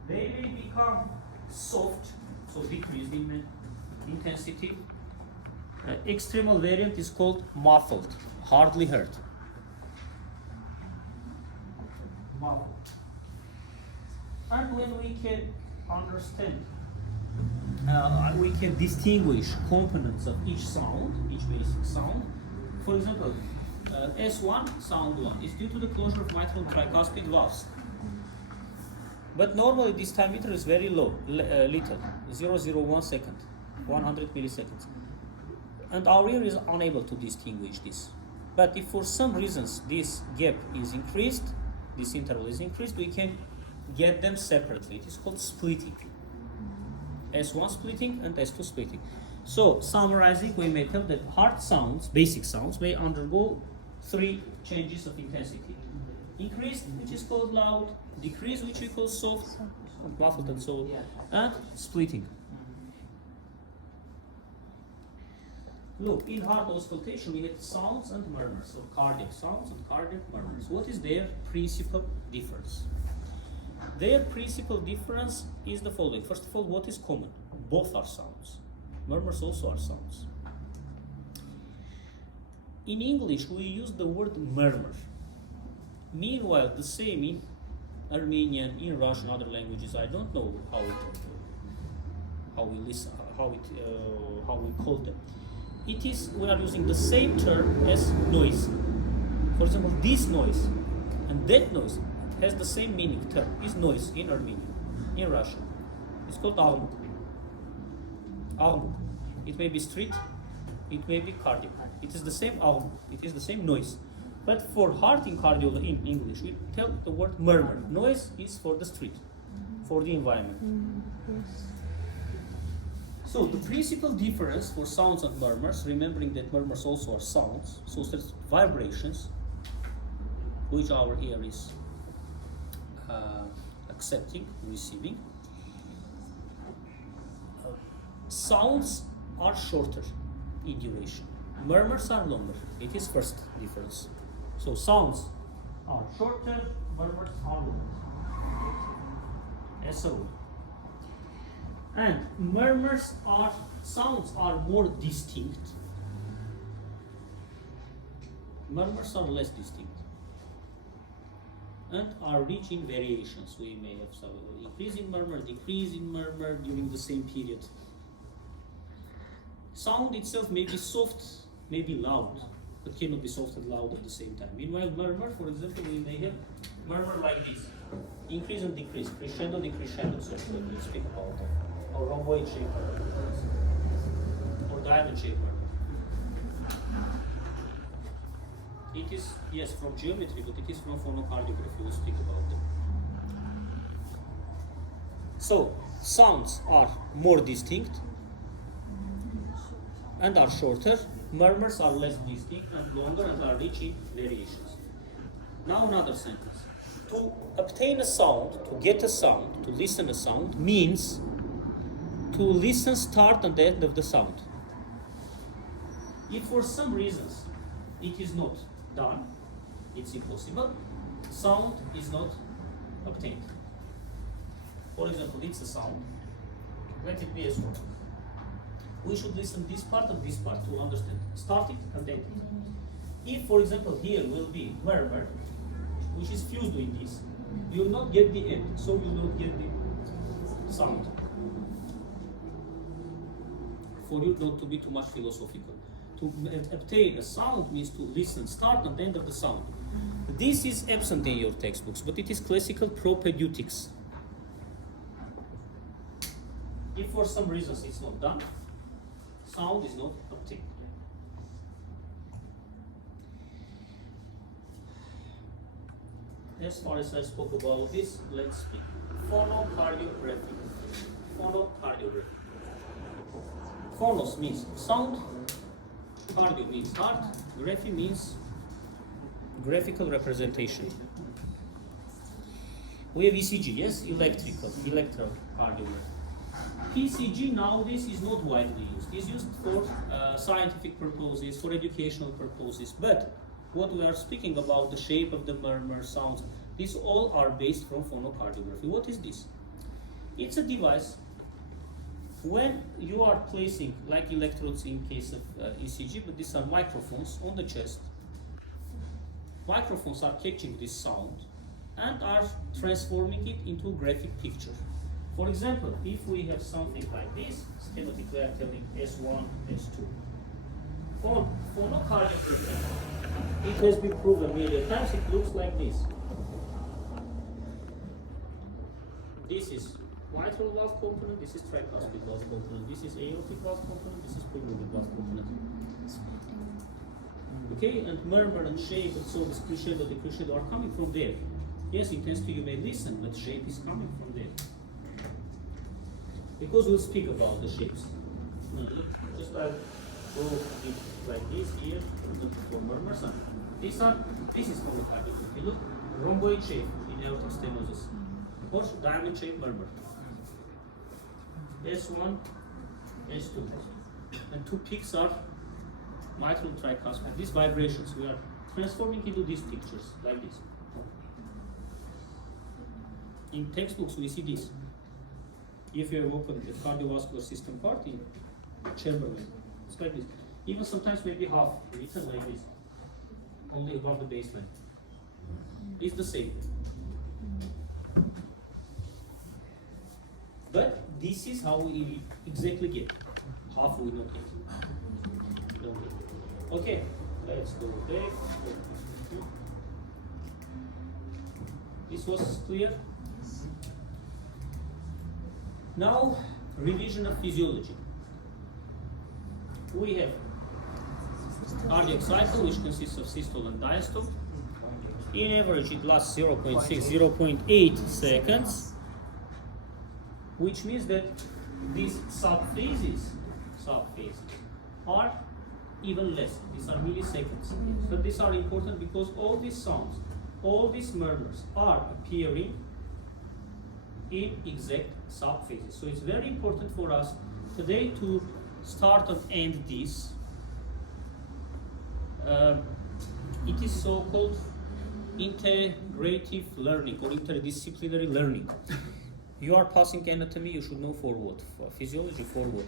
They may become soft, so decreased in intensity. Extremal variant is called muffled, hardly heard. Muffled. And when we can understand, we can distinguish components of each sound, each basic sound. For example, S1, sound 1, is due to the closure of mitral tricuspid valves. But normally this time meter is very low, little, 0.01 second, 100 milliseconds. And our ear is unable to distinguish this. But if for some reasons this gap is increased, this interval is increased, we can get them separately. It is called splitting. S1 splitting and S2 splitting. So, summarizing, we may tell that heart sounds, basic sounds, may undergo 3 changes of intensity. Increased, which is called loud, decreased, which we call soft, muffled and so on, and splitting. Look, in heart auscultation, we had sounds and murmurs, so cardiac sounds and cardiac murmurs. What is their principal difference? Their principal difference is the following. First of all, what is common? Both are sounds. Murmurs also are sounds. In English, we use the word murmur. Meanwhile, the same in Armenian, in Russian, other languages, I don't know how we call them. It is, we are using the same term as noise. For example, this noise and that noise has the same meaning term, is noise in Armenian, in Russian. It's called ağmuk. Ağmuk. It may be street, it may be cardiac. It is the same ağmuk, it is the same noise. But for heart in cardiology, in English, we tell the word murmur. Noise is for the street, for the environment. Yes. So the principal difference for sounds and murmurs, remembering that murmurs also are sounds, so there's vibrations, which our ear is accepting, receiving. Sounds are shorter in duration. Murmurs are longer. It is first difference. So sounds are shorter, murmurs are longer. As a rule. And sounds are more distinct. Murmurs are less distinct. And are rich in variations. We may have some increase in murmur, decrease in murmur during the same period. Sound itself may be soft, may be loud. but cannot be soft and loud at the same time. Meanwhile, murmur, for example, we may have murmur like this. Increase and decrease, crescendo, decrescendo, so we speak about that. Or rhomboid shape murmur. Or diamond shape murmur. It is, yes, from geometry, but it is from phonocardiography. We'll speak about them. So, sounds are more distinct and are shorter. Murmurs are less distinct and longer and are rich in variations. Now another sentence. To obtain a sound, to get a sound, to listen a sound, means to listen start and end of the sound. If for some reasons it is not done, it's impossible, sound is not obtained. For example, it's a sound, let it be a sound. We should listen this part and this part to understand. Start it and end it. If, for example, here will be murmur, which is fused with this, you will not get the end, so you will not get the sound. For you not to be too much philosophical. To obtain a sound means to listen, start and end of the sound. This is absent in your textbooks, but it is classical propaedeutics. If for some reasons it's not done, sound is not obtained. As far as I spoke about this, let's speak. Phonocardiography. Phonocardiography. Phonos means sound, cardio means heart, graphy means graphical representation. We have ECG, yes? Electrocardiography. ECG nowadays is not widely used. It's used for scientific purposes, for educational purposes. But what we are speaking about, the shape of the murmur, sounds, these all are based from phonocardiography. What is this? It's a device when you are placing, like electrodes in case of ECG, but these are microphones on the chest. Microphones are catching this sound and are transforming it into a graphic picture. For example, if we have something like this, schematically I'm telling S1, S2. On phonocardiography, it has been proven many times, it looks like this. This is mitral valve component, this is tricuspid valve component, this is aortic valve component, this is pulmonary valve component. Okay, and murmur and shape and so this crescendo, decrescendo are coming from there. Yes, intensity you may listen, but shape is coming from there. Because we'll speak about the shapes. Just I'll go like this here for murmurs. This is phonocardiography. Look, rhomboid shape in aortic stenosis. Or diamond shape murmur. S1, S2. And two peaks are mitral tricuspid. These vibrations we are transforming into these pictures like this. In textbooks we see this. If you have opened the cardiovascular system part in Chamberlain, it's like this. Even sometimes maybe half, written like this, only above the baseline. It's the same. But this is how we exactly get. Half we not get. Okay, let's go back. This was clear? Now, revision of physiology. We have cardiac cycle, which consists of systole and diastole. In average, it lasts 0.6, 0.8 seconds, which means that these subphases are even less. These are milliseconds. But these are important because all these sounds, all these murmurs are appearing in exact subphases. So it's very important for us today to start and end this. It is so-called integrative learning or interdisciplinary learning. You are passing anatomy, you should know for what? For physiology, for what?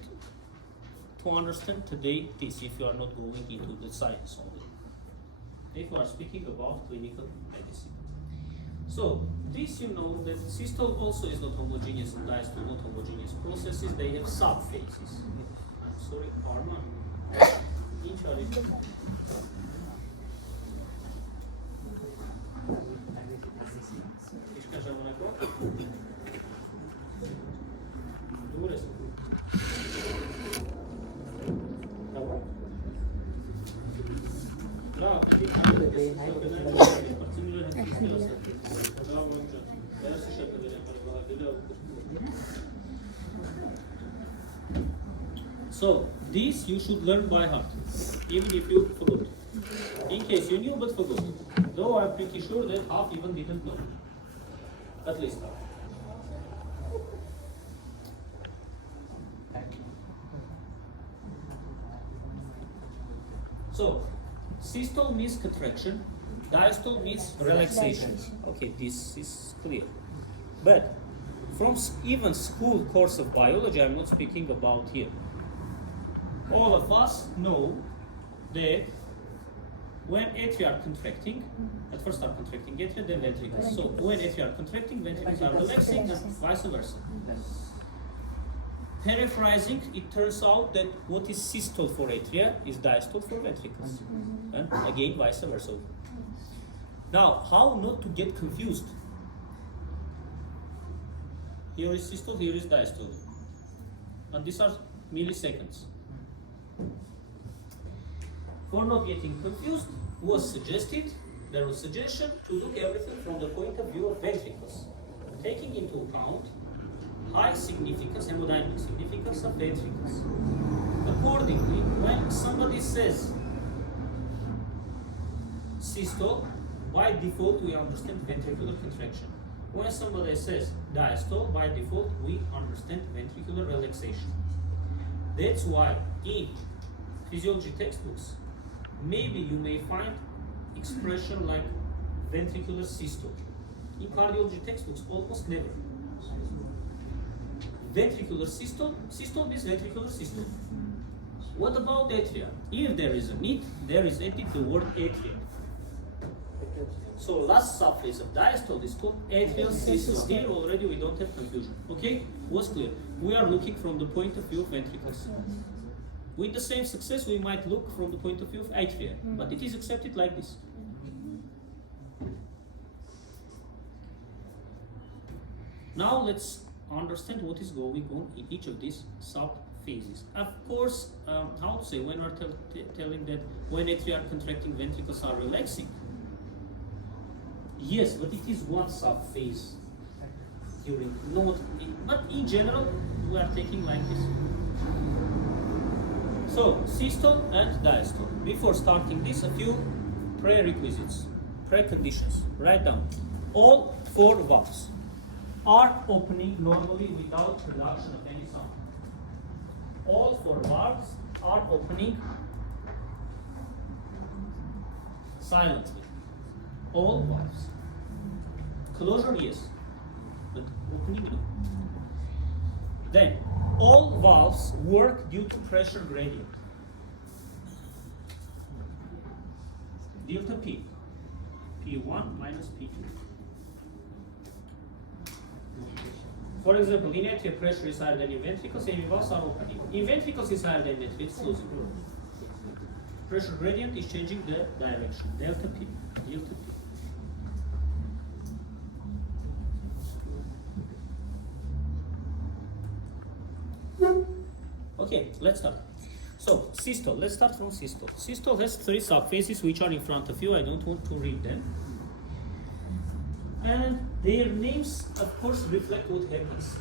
To understand today this, if you are not going into the science only. If you are speaking about clinical medicine. So, this you know that systole also is not homogeneous and diastole not homogeneous processes, they have subphases. I'm sorry, Karma. inch'Allah. So, this you should learn by heart, even if you forgot. In case you knew but forgot. Though I'm pretty sure that half even didn't know. At least half. So, systole means contraction, diastole means relaxation. Okay, this is clear. But from even school course of biology, I'm not speaking about here. All of us know that when atria are contracting, at first are contracting atria, then ventricles. So when atria are contracting, ventricles are relaxing, and vice versa. Paraphrasing, it turns out that what is systole for atria is diastole for ventricles. And again, vice versa. Now, how not to get confused? Here is systole, here is diastole. And these are milliseconds. For not getting confused, there was suggestion to look everything from the point of view of ventricles, taking into account high significance, hemodynamic significance of ventricles. Accordingly, when somebody says systole, by default we understand ventricular contraction. When somebody says diastole, by default we understand ventricular relaxation. That's why in physiology textbooks, maybe you may find expression like ventricular systole. In cardiology textbooks, almost never. Ventricular systole means ventricular systole. What about atria? If there is a need, there is added the word atria. So last subphase of diastole is called atrial systole. Here already we don't have confusion. Okay? Was clear? We are looking from the point of view of ventricles. With the same success, we might look from the point of view of atria, but it is accepted like this. Now let's understand what is going on in each of these sub-phases. Of course, how to say, when we're telling that when atria are contracting, ventricles are relaxing. Yes, but it is one sub-phase during, but in general, we are taking like this. So, systole and diastole. Before starting this, a few prerequisites, preconditions. Write down. All four valves are opening normally without production of any sound. All four valves are opening silently. All valves. Closure, yes, but opening, no. Then, all valves work due to pressure gradient. Delta P. P1 minus P2. For example, in atria pressure is higher than in ventricles, AV valves are opening. In ventricles is higher than atria, it's closing. Pressure gradient is changing the direction. Delta P. Delta P. Okay, let's start. So, systole. Let's start from systole. Systole has three subphases which are in front of you. I don't want to read them. And their names, of course, reflect what happens.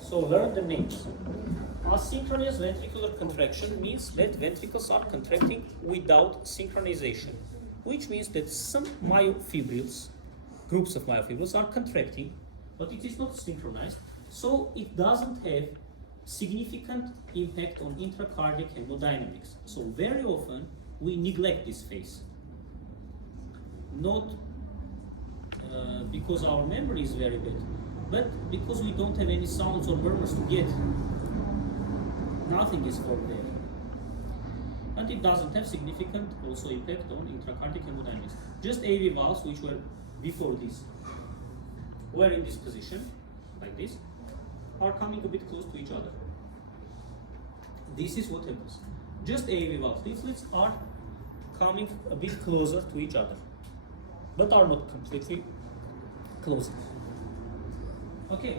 So, learn the names. Asynchronous ventricular contraction means that ventricles are contracting without synchronization, which means that some myofibrils, groups of myofibrils, are contracting, but it is not synchronized, so it doesn't have significant impact on intracardiac hemodynamics. So very often we neglect this phase. Not because our memory is very bad, but because we don't have any sounds or murmurs to get. Nothing is formed there. And it doesn't have significant also impact on intracardiac hemodynamics. Just AV valves, which were before this, were in this position, like this, are coming a bit close to each other. This is what happens. just AV valve leaflets are coming a bit closer to each other, but are not completely closing. Okay,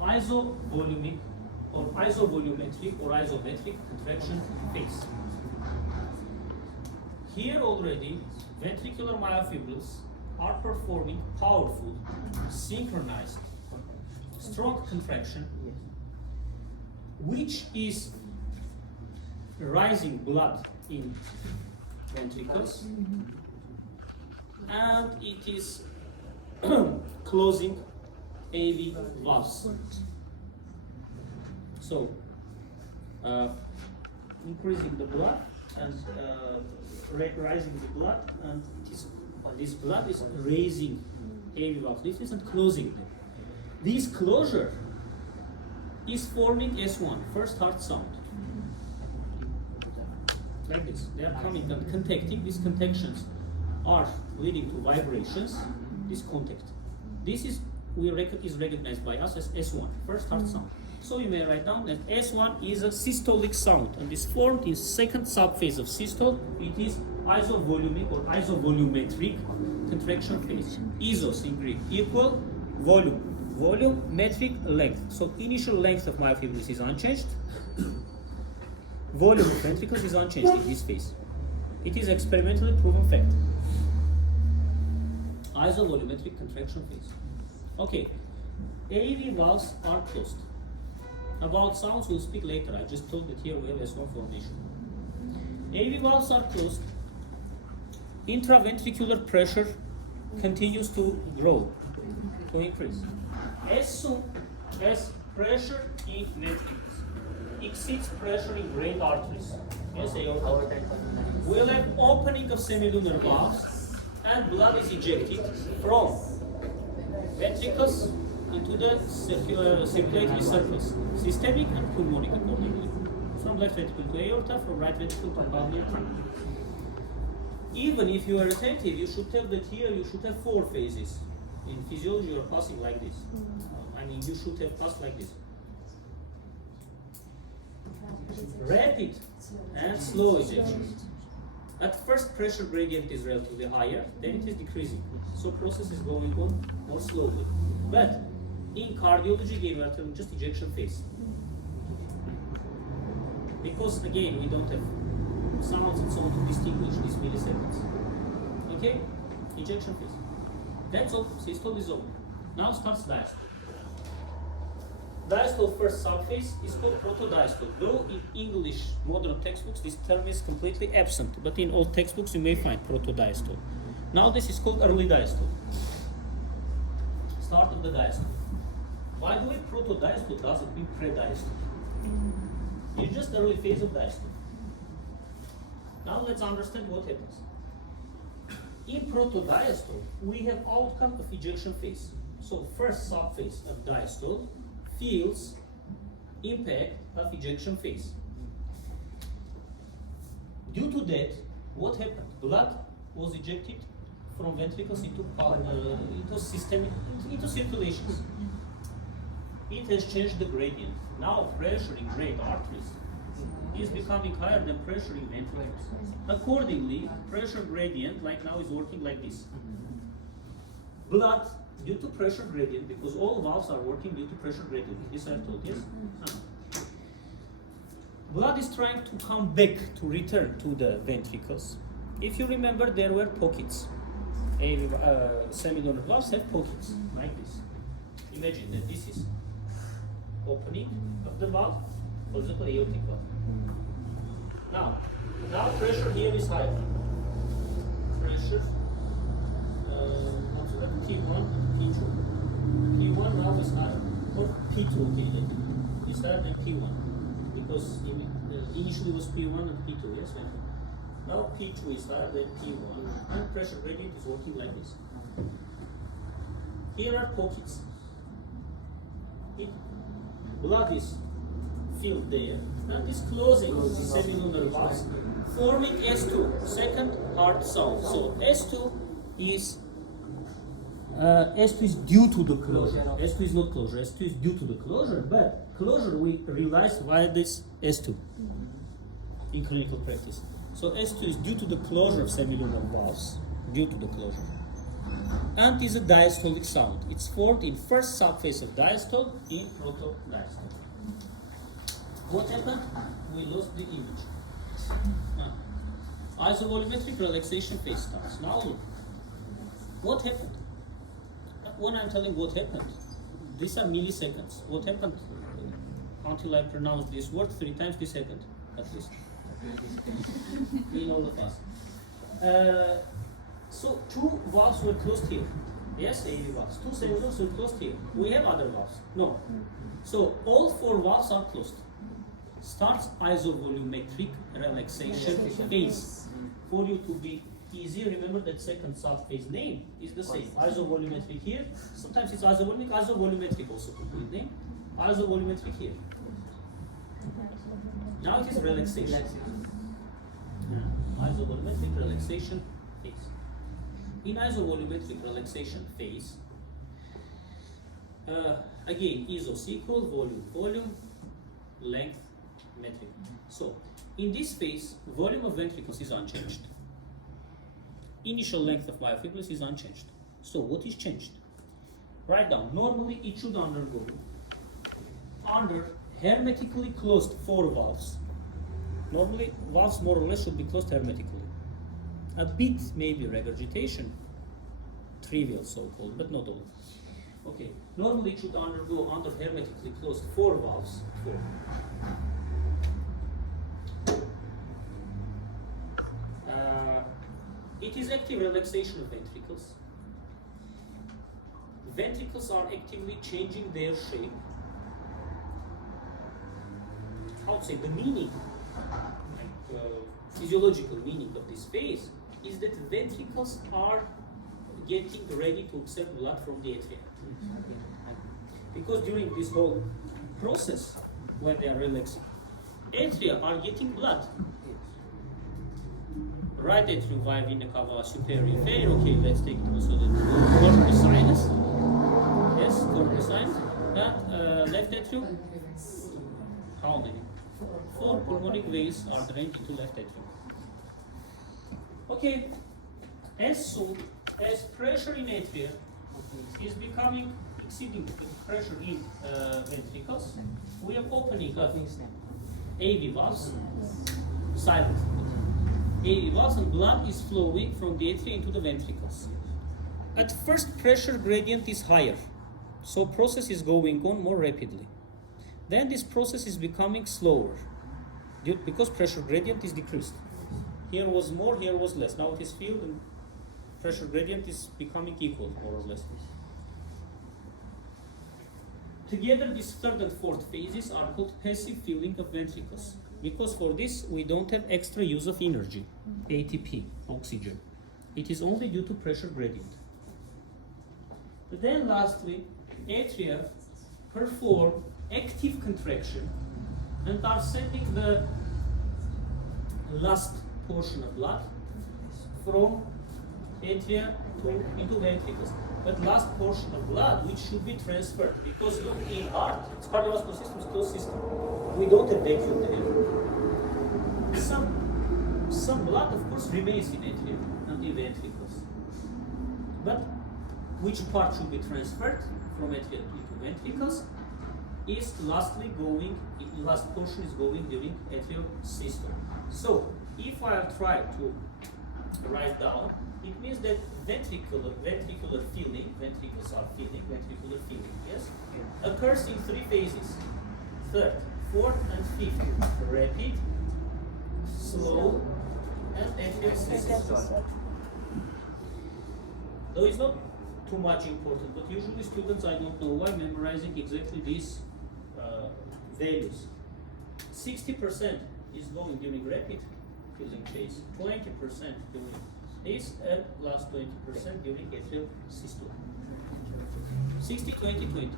isovolumic or isovolumetric or isometric contraction phase. Here already, ventricular myofibrils are performing powerful, synchronized, strong contraction, which is rising blood in ventricles, and it is closing AV valves. So, increasing the blood and rising the blood, and this blood is raising AV valve leaflets and closing them. This closure is forming S1, first heart sound. Like this, they are coming and contacting. These contactions are leading to vibrations. This contact, this is recognized by us as S1, first heart sound. So you may write down that S1 is a systolic sound and is formed in second subphase of systole. It is isovolumic or isovolumetric contraction phase. Isos in Greek, equal, volume, volumetric length. So initial length of myofibrils is unchanged. Volume of ventricles is unchanged in this phase. It is experimentally proven fact. Isovolumetric contraction phase. Okay, AV valves are closed. About sounds we'll speak later. I just told that here we have S1 formation. AV valves are closed. Intraventricular pressure continues to grow, to increase. As soon as pressure in ventricles exceeds pressure in great arteries, yes, aorta, we'll have opening of semilunar valves and blood is ejected from ventricles into the circulatory surface, systemic and pulmonic accordingly. From left ventricle to aorta, from right ventricle to pulmonary. Even if you are attentive, you should tell that here you should have 4 phases. In physiology, you are passing like this. I mean, you should have passed like this. Rapid and slow ejection. At first, pressure gradient is relatively higher, then it is decreasing. So process is going on more slowly. But in cardiology, again, we are telling just ejection phase. Because again, we don't have sounds and so on to distinguish these milliseconds. Okay? Ejection phase. That's all. Systole is over. Now starts diastole. Diastole first subphase is called protodiastole. Though in English modern textbooks this term is completely absent, but in old textbooks you may find protodiastole. Now this is called early diastole. Start of the diastole. By the way, protodiastole doesn't mean pre-diastole. It's just the early phase of diastole. Now let's understand what happens. In protodiastole, we have outcome of ejection phase. So first subphase of diastole feels impact of ejection phase. Due to that, what happened? Blood was ejected from ventricles into systemic, into circulations. It has changed the gradient. Now pressure in great arteries is becoming higher than pressure in ventricles. Accordingly, pressure gradient like now is working like this. Blood, due to pressure gradient, because all valves are working due to pressure gradient. This I told, yes? Blood is trying to come back, to return to the ventricles. If you remember, there were pockets. Semilunar valves have pockets, like this. Imagine that this is opening of the valve, for example, aortic valve. Now pressure here is higher. Pressure, P1 and P2. P1 now is higher, or P2, okay, is higher than P1, because initially was P1 and P2, yes? Now P2 is higher than P1, and pressure gradient is working like this. Here are pockets. Blood is filled there, and is closing of the semilunar valves, forming S2, second heart sound. So S2 is due to the closure. S2 is not closure. S2 is due to the closure, but closure we realized via this S2. in clinical practice. So S2 is due to the closure of semilunar valves, due to the closure, and is a diastolic sound. It's formed in first subphase of diastole in protodiastole. What happened? We lost the image. Isovolumetric relaxation phase starts. Now look, what happened? When I'm telling what happened, these are milliseconds. What happened until I pronounced this word 3 times this happened, at least. In all the phase. So 2 valves were closed here. Yes, AV valves. 2 semilunar were closed here. We have other valves. No. So all 4 valves are closed. Starts isovolumetric relaxation phase. For you to be easy, remember that second subphase name is the same. Isovolumetric here. Sometimes it's isovolumetric also complete name. Isovolumetric here. Now it is relaxation. Isovolumetric relaxation phase. In isovolumetric relaxation phase, again, isos equal volume, length, metric. So, in this phase, volume of ventricles is unchanged. Initial length of myofibrils is unchanged. So, what is changed? Write down. Normally, it should undergo under hermetically closed 4 valves. Normally, valves more or less should be closed hermetically. A bit maybe regurgitation, trivial so-called, but not all. Okay, normally it should undergo under hermetically closed 4 valves. 4. It is active relaxation of ventricles. Ventricles are actively changing their shape. How to say, the meaning, physiological meaning of this phase is that ventricles are getting ready to accept blood from the atria. Because during this whole process, when they are relaxing, atria are getting blood. Right atrium, via vena cava, superior, inferior. Okay, let's take also the coronary sinus. Yes, coronary sinus. And left atrium. How many? 4 pulmonic veins are drained into left atrium. Okay, as soon as pressure in atria is becoming exceeding the pressure in ventricles, we are opening up AV valves, silent. AV valves, and blood is flowing from the atria into the ventricles. At first, pressure gradient is higher, so process is going on more rapidly. Then this process is becoming slower because pressure gradient is decreased. Here was more, here was less. Now it is filled and pressure gradient is becoming equal, more or less. Together, these 3rd and 4th phases are called passive filling of ventricles. Because for this, we don't have extra use of energy, ATP, oxygen. It is only due to pressure gradient. But then lastly, atria perform active contraction and are sending the last portion of blood from atria into ventricles. But last portion of blood which should be transferred, because in heart, it's cardiovascular system is closed system. We don't have vacuum there. Some blood, of course, remains in atria and in ventricles. But which part should be transferred from atria into ventricles is last portion is going during atrial systole. So, if I try to write down, it means that ventricular filling, ventricles are filling, ventricular filling, yes, occurs in 3 phases: 3rd, 4th, and 5th. Rapid, slow, and atrial systole. Though it's not too much important, but usually students, I don't know why, memorizing exactly these values. 60% is going during rapid filling phase, 20% during this, and last 20% during atrial systole. 60, 20, 20.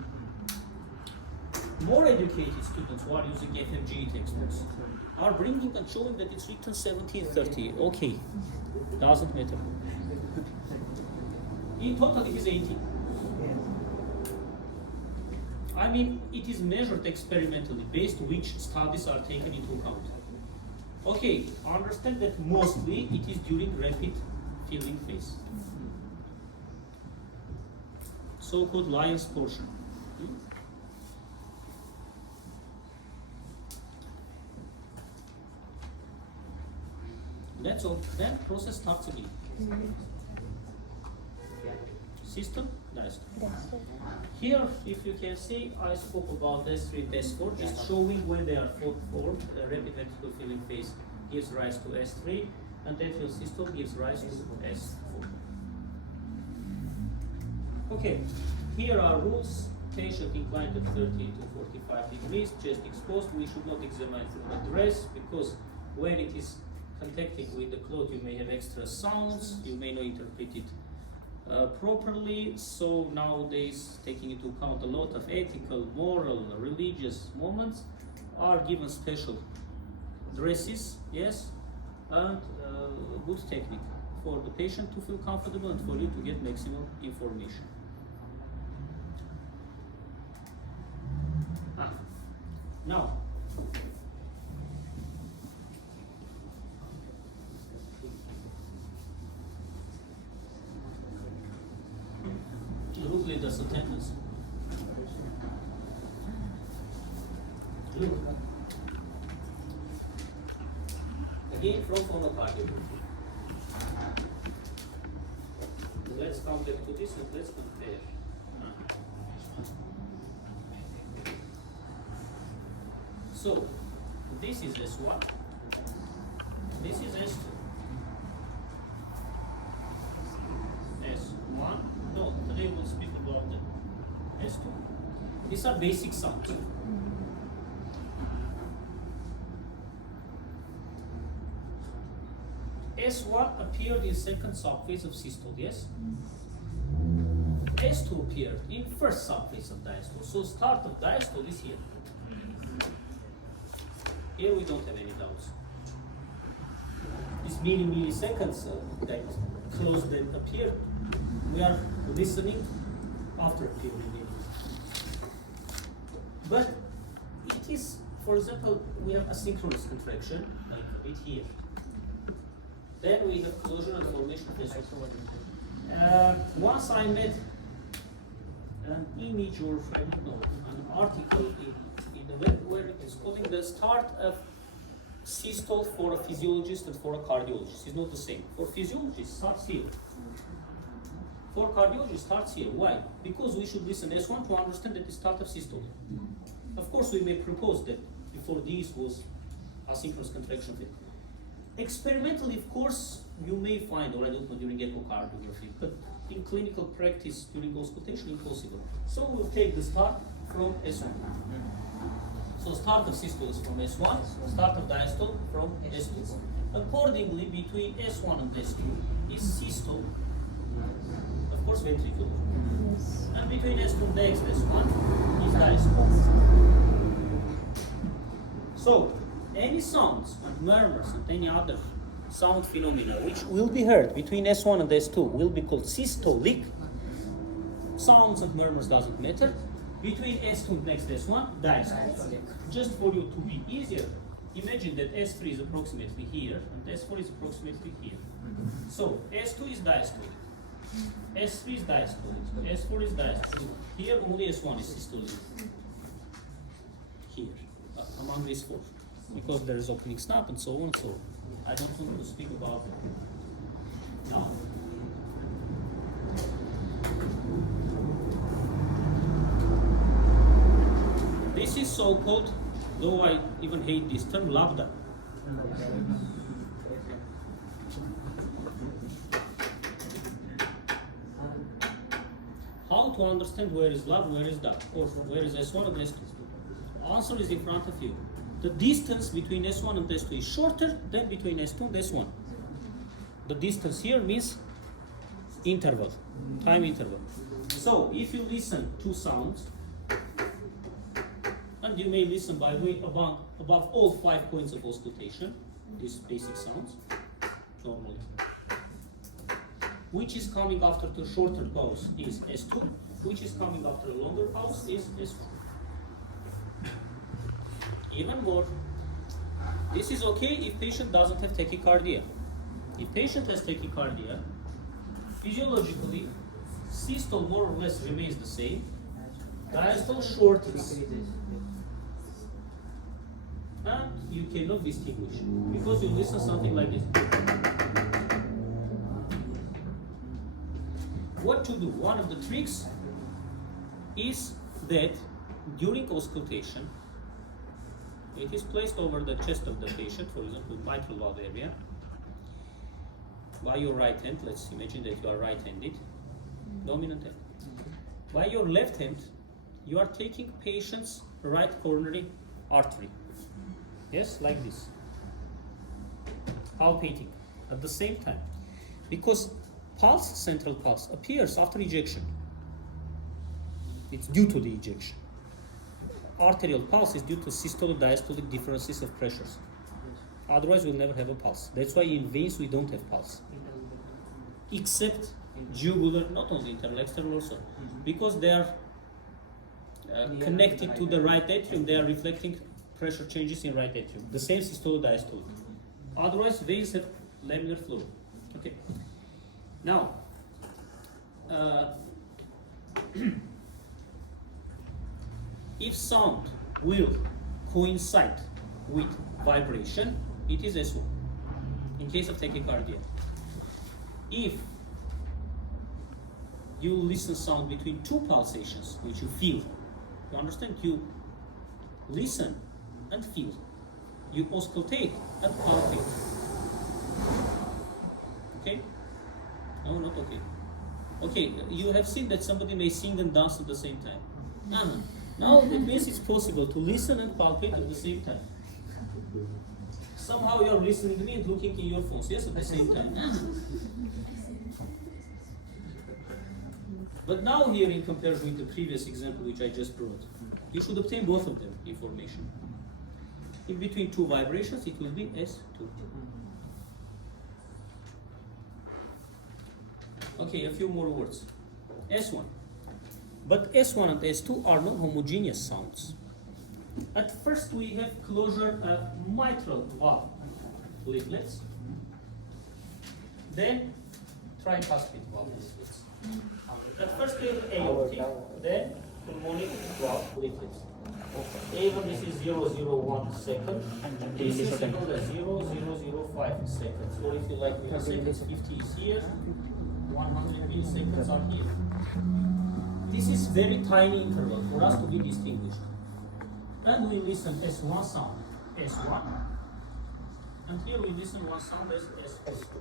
More educated students who are using FMGE textbooks are bringing and showing that it's written 70 and 30. Okay, doesn't matter. In total, it is 80. I mean, it is measured experimentally based which studies are taken into account. Okay, understand that mostly it is during rapid filling phase. So-called lion's portion. That's all. Then process starts again. System, diastole. Here, if you can see, I spoke about S3 and S4, just showing when they are formed. A rapid ventricular filling phase gives rise to S3, and atrial systole gives rise to S4. Okay, here are rules. Patient inclined at 30 to 45 degrees, chest exposed. We should not examine through the dress because when it is contacting with the cloth, you may have extra sounds, you may not interpret it properly. So nowadays, taking into account a lot of ethical, moral, religious moments, are given special dresses, yes, and good technique for the patient to feel comfortable and for you to get maximum information. Now, look at the sentence. Look. Again from phonocardiography. Let's come back to this and let's compare. So, this is S1, this is S2. S1, no, today we'll speak about the S2. These are basic sounds. S1 appeared in second subphase of systole, yes? S2 appeared in first subphase of diastole, so start of diastole is here. Here we don't have any doubts. These milliseconds that close that appear, we are listening after appearing. But it is, for example, we have asynchronous contraction, like right here. Then we have closure and formation of S1. Once I made an image or I don't know, an article in the web where it's calling the start of systole for a physiologist and for a cardiologist. It's not the same. For physiologists, starts here. For cardiologists, starts here. Why? Because we should listen S1 to understand that the start of systole. Of course, we may propose that before this was asynchronous contraction. Experimentally, of course, you may find, or I don't know, during echocardiography, but in clinical practice during auscultation, impossible. So we'll take the start from S1. So start of systole is from S1, start of diastole from S2. Accordingly, between S1 and S2 is systole, of course ventricular. Yes. And between S2 and next S1 is diastole. So, any sounds and murmurs and any other sound phenomena which will be heard between S1 and S2 will be called systolic. Sounds and murmurs doesn't matter. Between S2 and next S1, diastolic. Just for you to be easier, imagine that S3 is approximately here and S4 is approximately here. So S2 is diastolic, S3 is diastolic, S4 is diastolic. Here only S1 is systolic. Here, among these four. Because there is opening snap and so on, so I don't want to speak about it now. This is so-called, though I even hate this term, lambda. How to understand where is lambda, where is that, or where is S1 and S2? The answer is in front of you. The distance between S1 and S2 is shorter than between S2 and S1. The distance here means interval, time interval. So if you listen to sounds, and you may listen by way above all 5 points of auscultation, these basic sounds, normally. Which is coming after the shorter pause is S2, which is coming after a longer pause is S1. Even more, This is okay if patient doesn't have tachycardia. If patient has tachycardia, physiologically, systole more or less remains the same, diastole shortens, and you cannot distinguish because you listen something like this. What to do? One of the tricks is that during auscultation, it is placed over the chest of the patient, for example, mitral valve area, by your right hand. Let's imagine that you are right-handed, dominant hand. By your left hand, you are taking patient's right coronary artery. Yes, like this. Palpating at the same time. Because pulse, central pulse, appears after ejection. It's due to the ejection. Arterial pulse is due to systolic diastolic differences of pressures. Otherwise, we'll never have a pulse. That's why in veins we don't have pulse. Except jugular, not only internal, external also. Because they are connected to the right atrium, they are reflecting pressure changes in right atrium. The same systolic diastolic. Otherwise, veins have laminar flow. Okay. Now, if sound will coincide with vibration, it is S1 in case of tachycardia. If you listen sound between two pulsations, which you feel, you understand? You listen and feel. You auscultate and palpate. Okay? No, not okay. Okay, you have seen that somebody may sing and dance at the same time. Now it means it's possible to listen and palpate at the same time. Somehow you're listening to me and looking in your phones, yes, at the same time. But now here, in comparison with the previous example which I just brought, you should obtain both of them information. In between two vibrations, it will be S2. Okay, a few more words. S1. But S1 and S2 are not homogeneous sounds. At first we have closure of mitral valve leaflets, then tricuspid valve leaflets. At first we have aortic, then pulmonic valve leaflets. Even this is 001 second, this is equal to 0005 seconds. Or if you like milliseconds, 50 is here, 100 milliseconds are here. This is very tiny interval for us to be distinguished. Then we listen S1 sound, S1, and here we listen one sound as S2.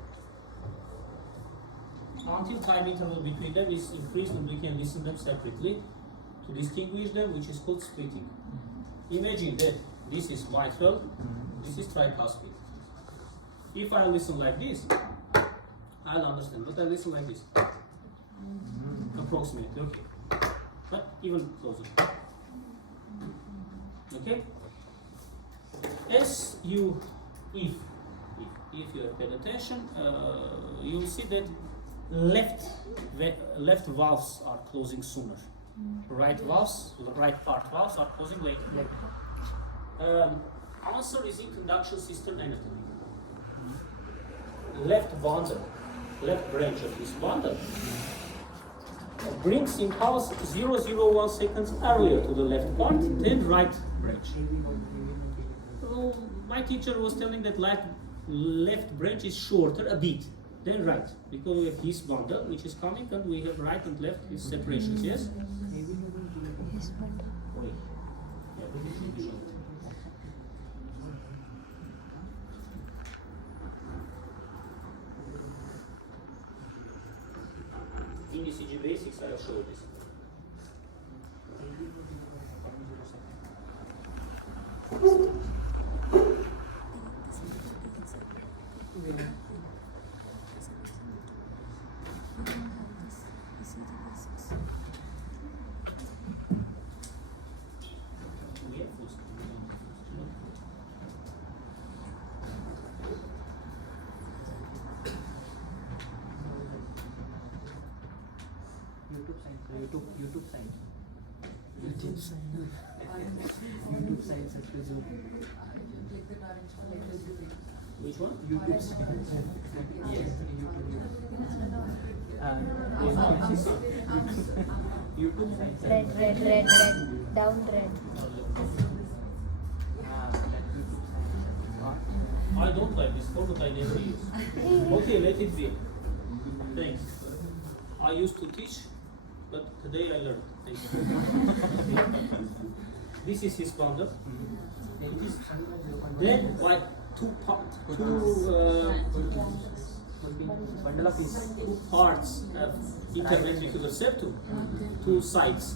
Until time interval between them is increased and we can listen them separately to distinguish them, which is called splitting. Imagine that this is mitral, this is tricuspid. If I listen like this, I'll understand, but I listen like this. Approximately, okay. But even closer. Okay? If you have paid attention, you'll see that left valves are closing sooner. Right part valves are closing later. Answer is in conduction system anatomy. Left bundle, left branch of this bundle brings impulse 001 seconds earlier to the left part than right branch. So my teacher was telling that left branch is shorter a bit than right, because we have this bundle which is coming and we have right and left is separations, yes? In ECG basics, I'll show you this. YouTube science at Zoom. Which one? YouTube. Red. Down red. I don't like this format, I never use. Okay, let it be. Thanks. I used to teach, but today I learned. Thank you. This is his bundle. It is then like Bundle of peace. two parts of interventricular septum, two sides.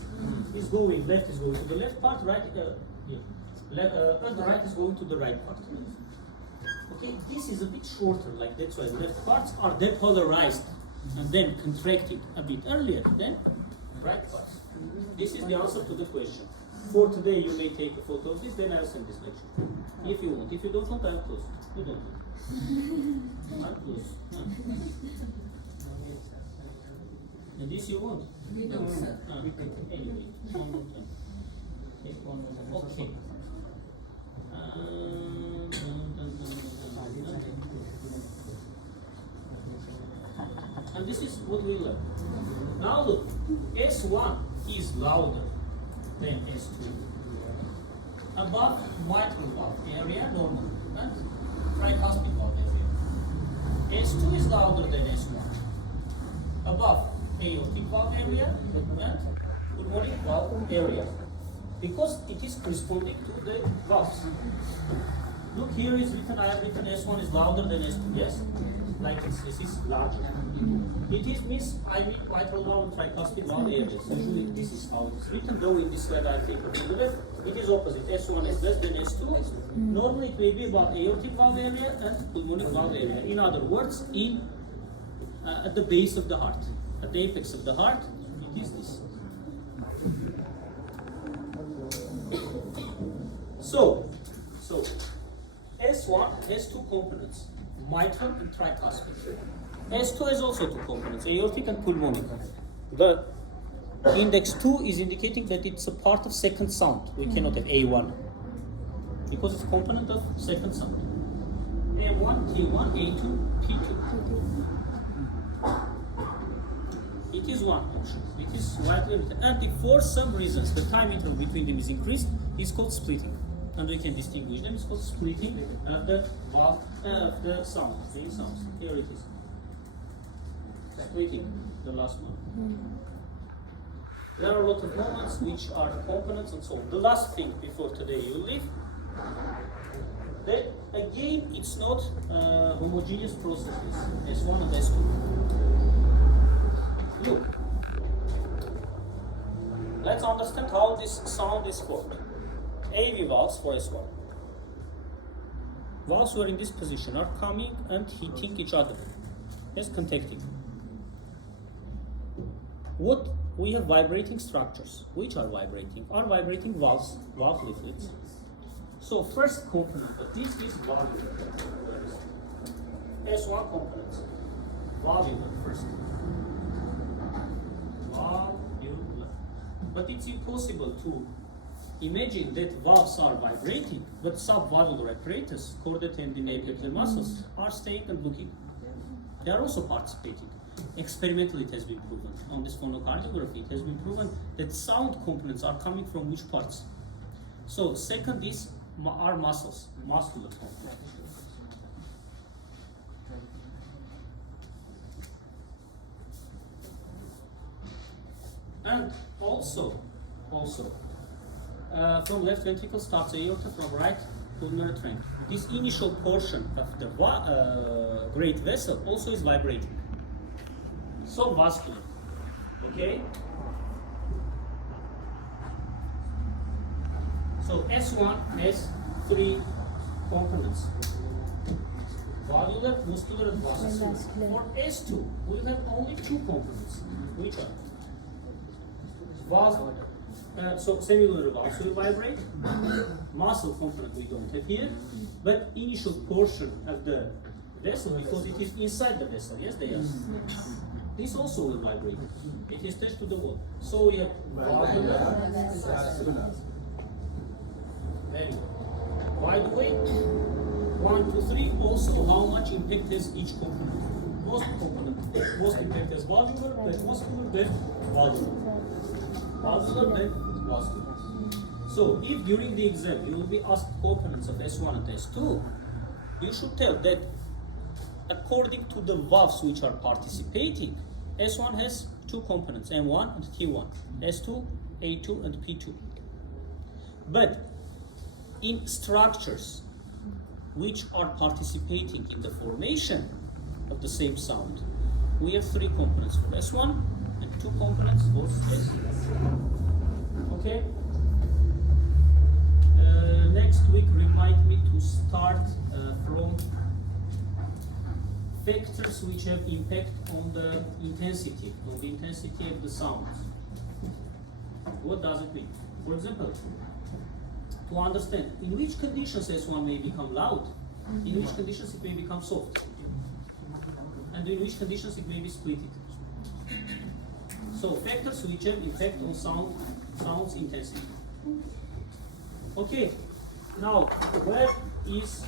Is going, left is going to the left part, right, and the right is going to the right part. Okay, this is a bit shorter, like that's why the left parts are depolarized and then contracted a bit earlier than right parts. This is the answer to the question. For today, you may take a photo of this, then I'll send this lecture. If you want. If you don't want, I'll close. You don't want. I'll close. And this you want? We don't, sir. Anyway, one more time. Take one more time. Okay. And this is what we learn. Now look, S1 is louder than S2. Above mitral valve area, normal, and tricuspid valve area. S2 is louder than S1. Above aortic valve area and pulmonic valve area, because it is corresponding to the valves. Look, here is written, I have written S1 is louder than S2, yes? Like this is larger. It is means I mean mitral valve and tricuspid valve areas. Usually this is how it's written, though in this slide I take it from the left. It is opposite. S1 is less than S2. Normally it may be about aortic valve area and pulmonic valve area. In other words, at the base of the heart, at the apex of the heart, it is this. So S1 has two components, mitral and tricuspid. S2 has also two components, aortic and pulmonic. The index 2 is indicating that it's a part of second sound. We cannot have A1 because it's a component of second sound. A1, T1, A2, P2. It is one option. It is widely written. And if for some reasons the time interval between them is increased, it's called splitting. And we can distinguish them. It's called splitting of the valve, the sound, the sounds. Here it is. Splitting, the last one. There are a lot of moments which are components and so on. The last thing before today you leave, that again it's not homogeneous processes, S1 and S2. Look, let's understand how this sound is formed. AV valves for S1. Valves who are in this position are coming and hitting each other. Yes, contacting. What we have vibrating structures. Which are vibrating? Are vibrating valves, valve leaflets. So first component of this is valvular. S1 components. Valvular first. Valvular. But it's impossible to imagine that valves are vibrating, but subvalvular apparatus, chordate and the muscles, are staying and looking. They are also participating. Experimentally, it has been proven. On this phonocardiography, it has been proven that sound components are coming from which parts? So, second is our muscles, muscular components. And also, from left ventricle starts aorta, from right pulmonary trunk. This initial portion of the great vessel also is vibrating. So vascular, okay? So S1 has three components: valvular, muscular, and vascular. For S2, we have only two components. Which are? So cellular valves will vibrate. Muscle component we don't have here, but initial portion of the vessel, because it is inside the vessel. Yes, they are. This also will vibrate. It is attached to the wall. So we have valvular. Very good. By the way, 1, 2, 3. Also, how much impact has each component? Most impact has valvular, then muscular, then valvular. Valvular, then vascular. So, if during the exam you will be asked components of S1 and S2, you should tell that according to the valves which are participating, S1 has two components, M1 and T1, S2, A2 and P2. But in structures which are participating in the formation of the same sound, we have three components for S1 and two components for S2. Okay? Next week, remind me to start from factors which have impact on the intensity of the sounds. What does it mean? For example, to understand in which conditions S1 may become loud, in which conditions it may become soft, and in which conditions it may be splitted. So factors which have effect on sound's intensity. Okay, now where is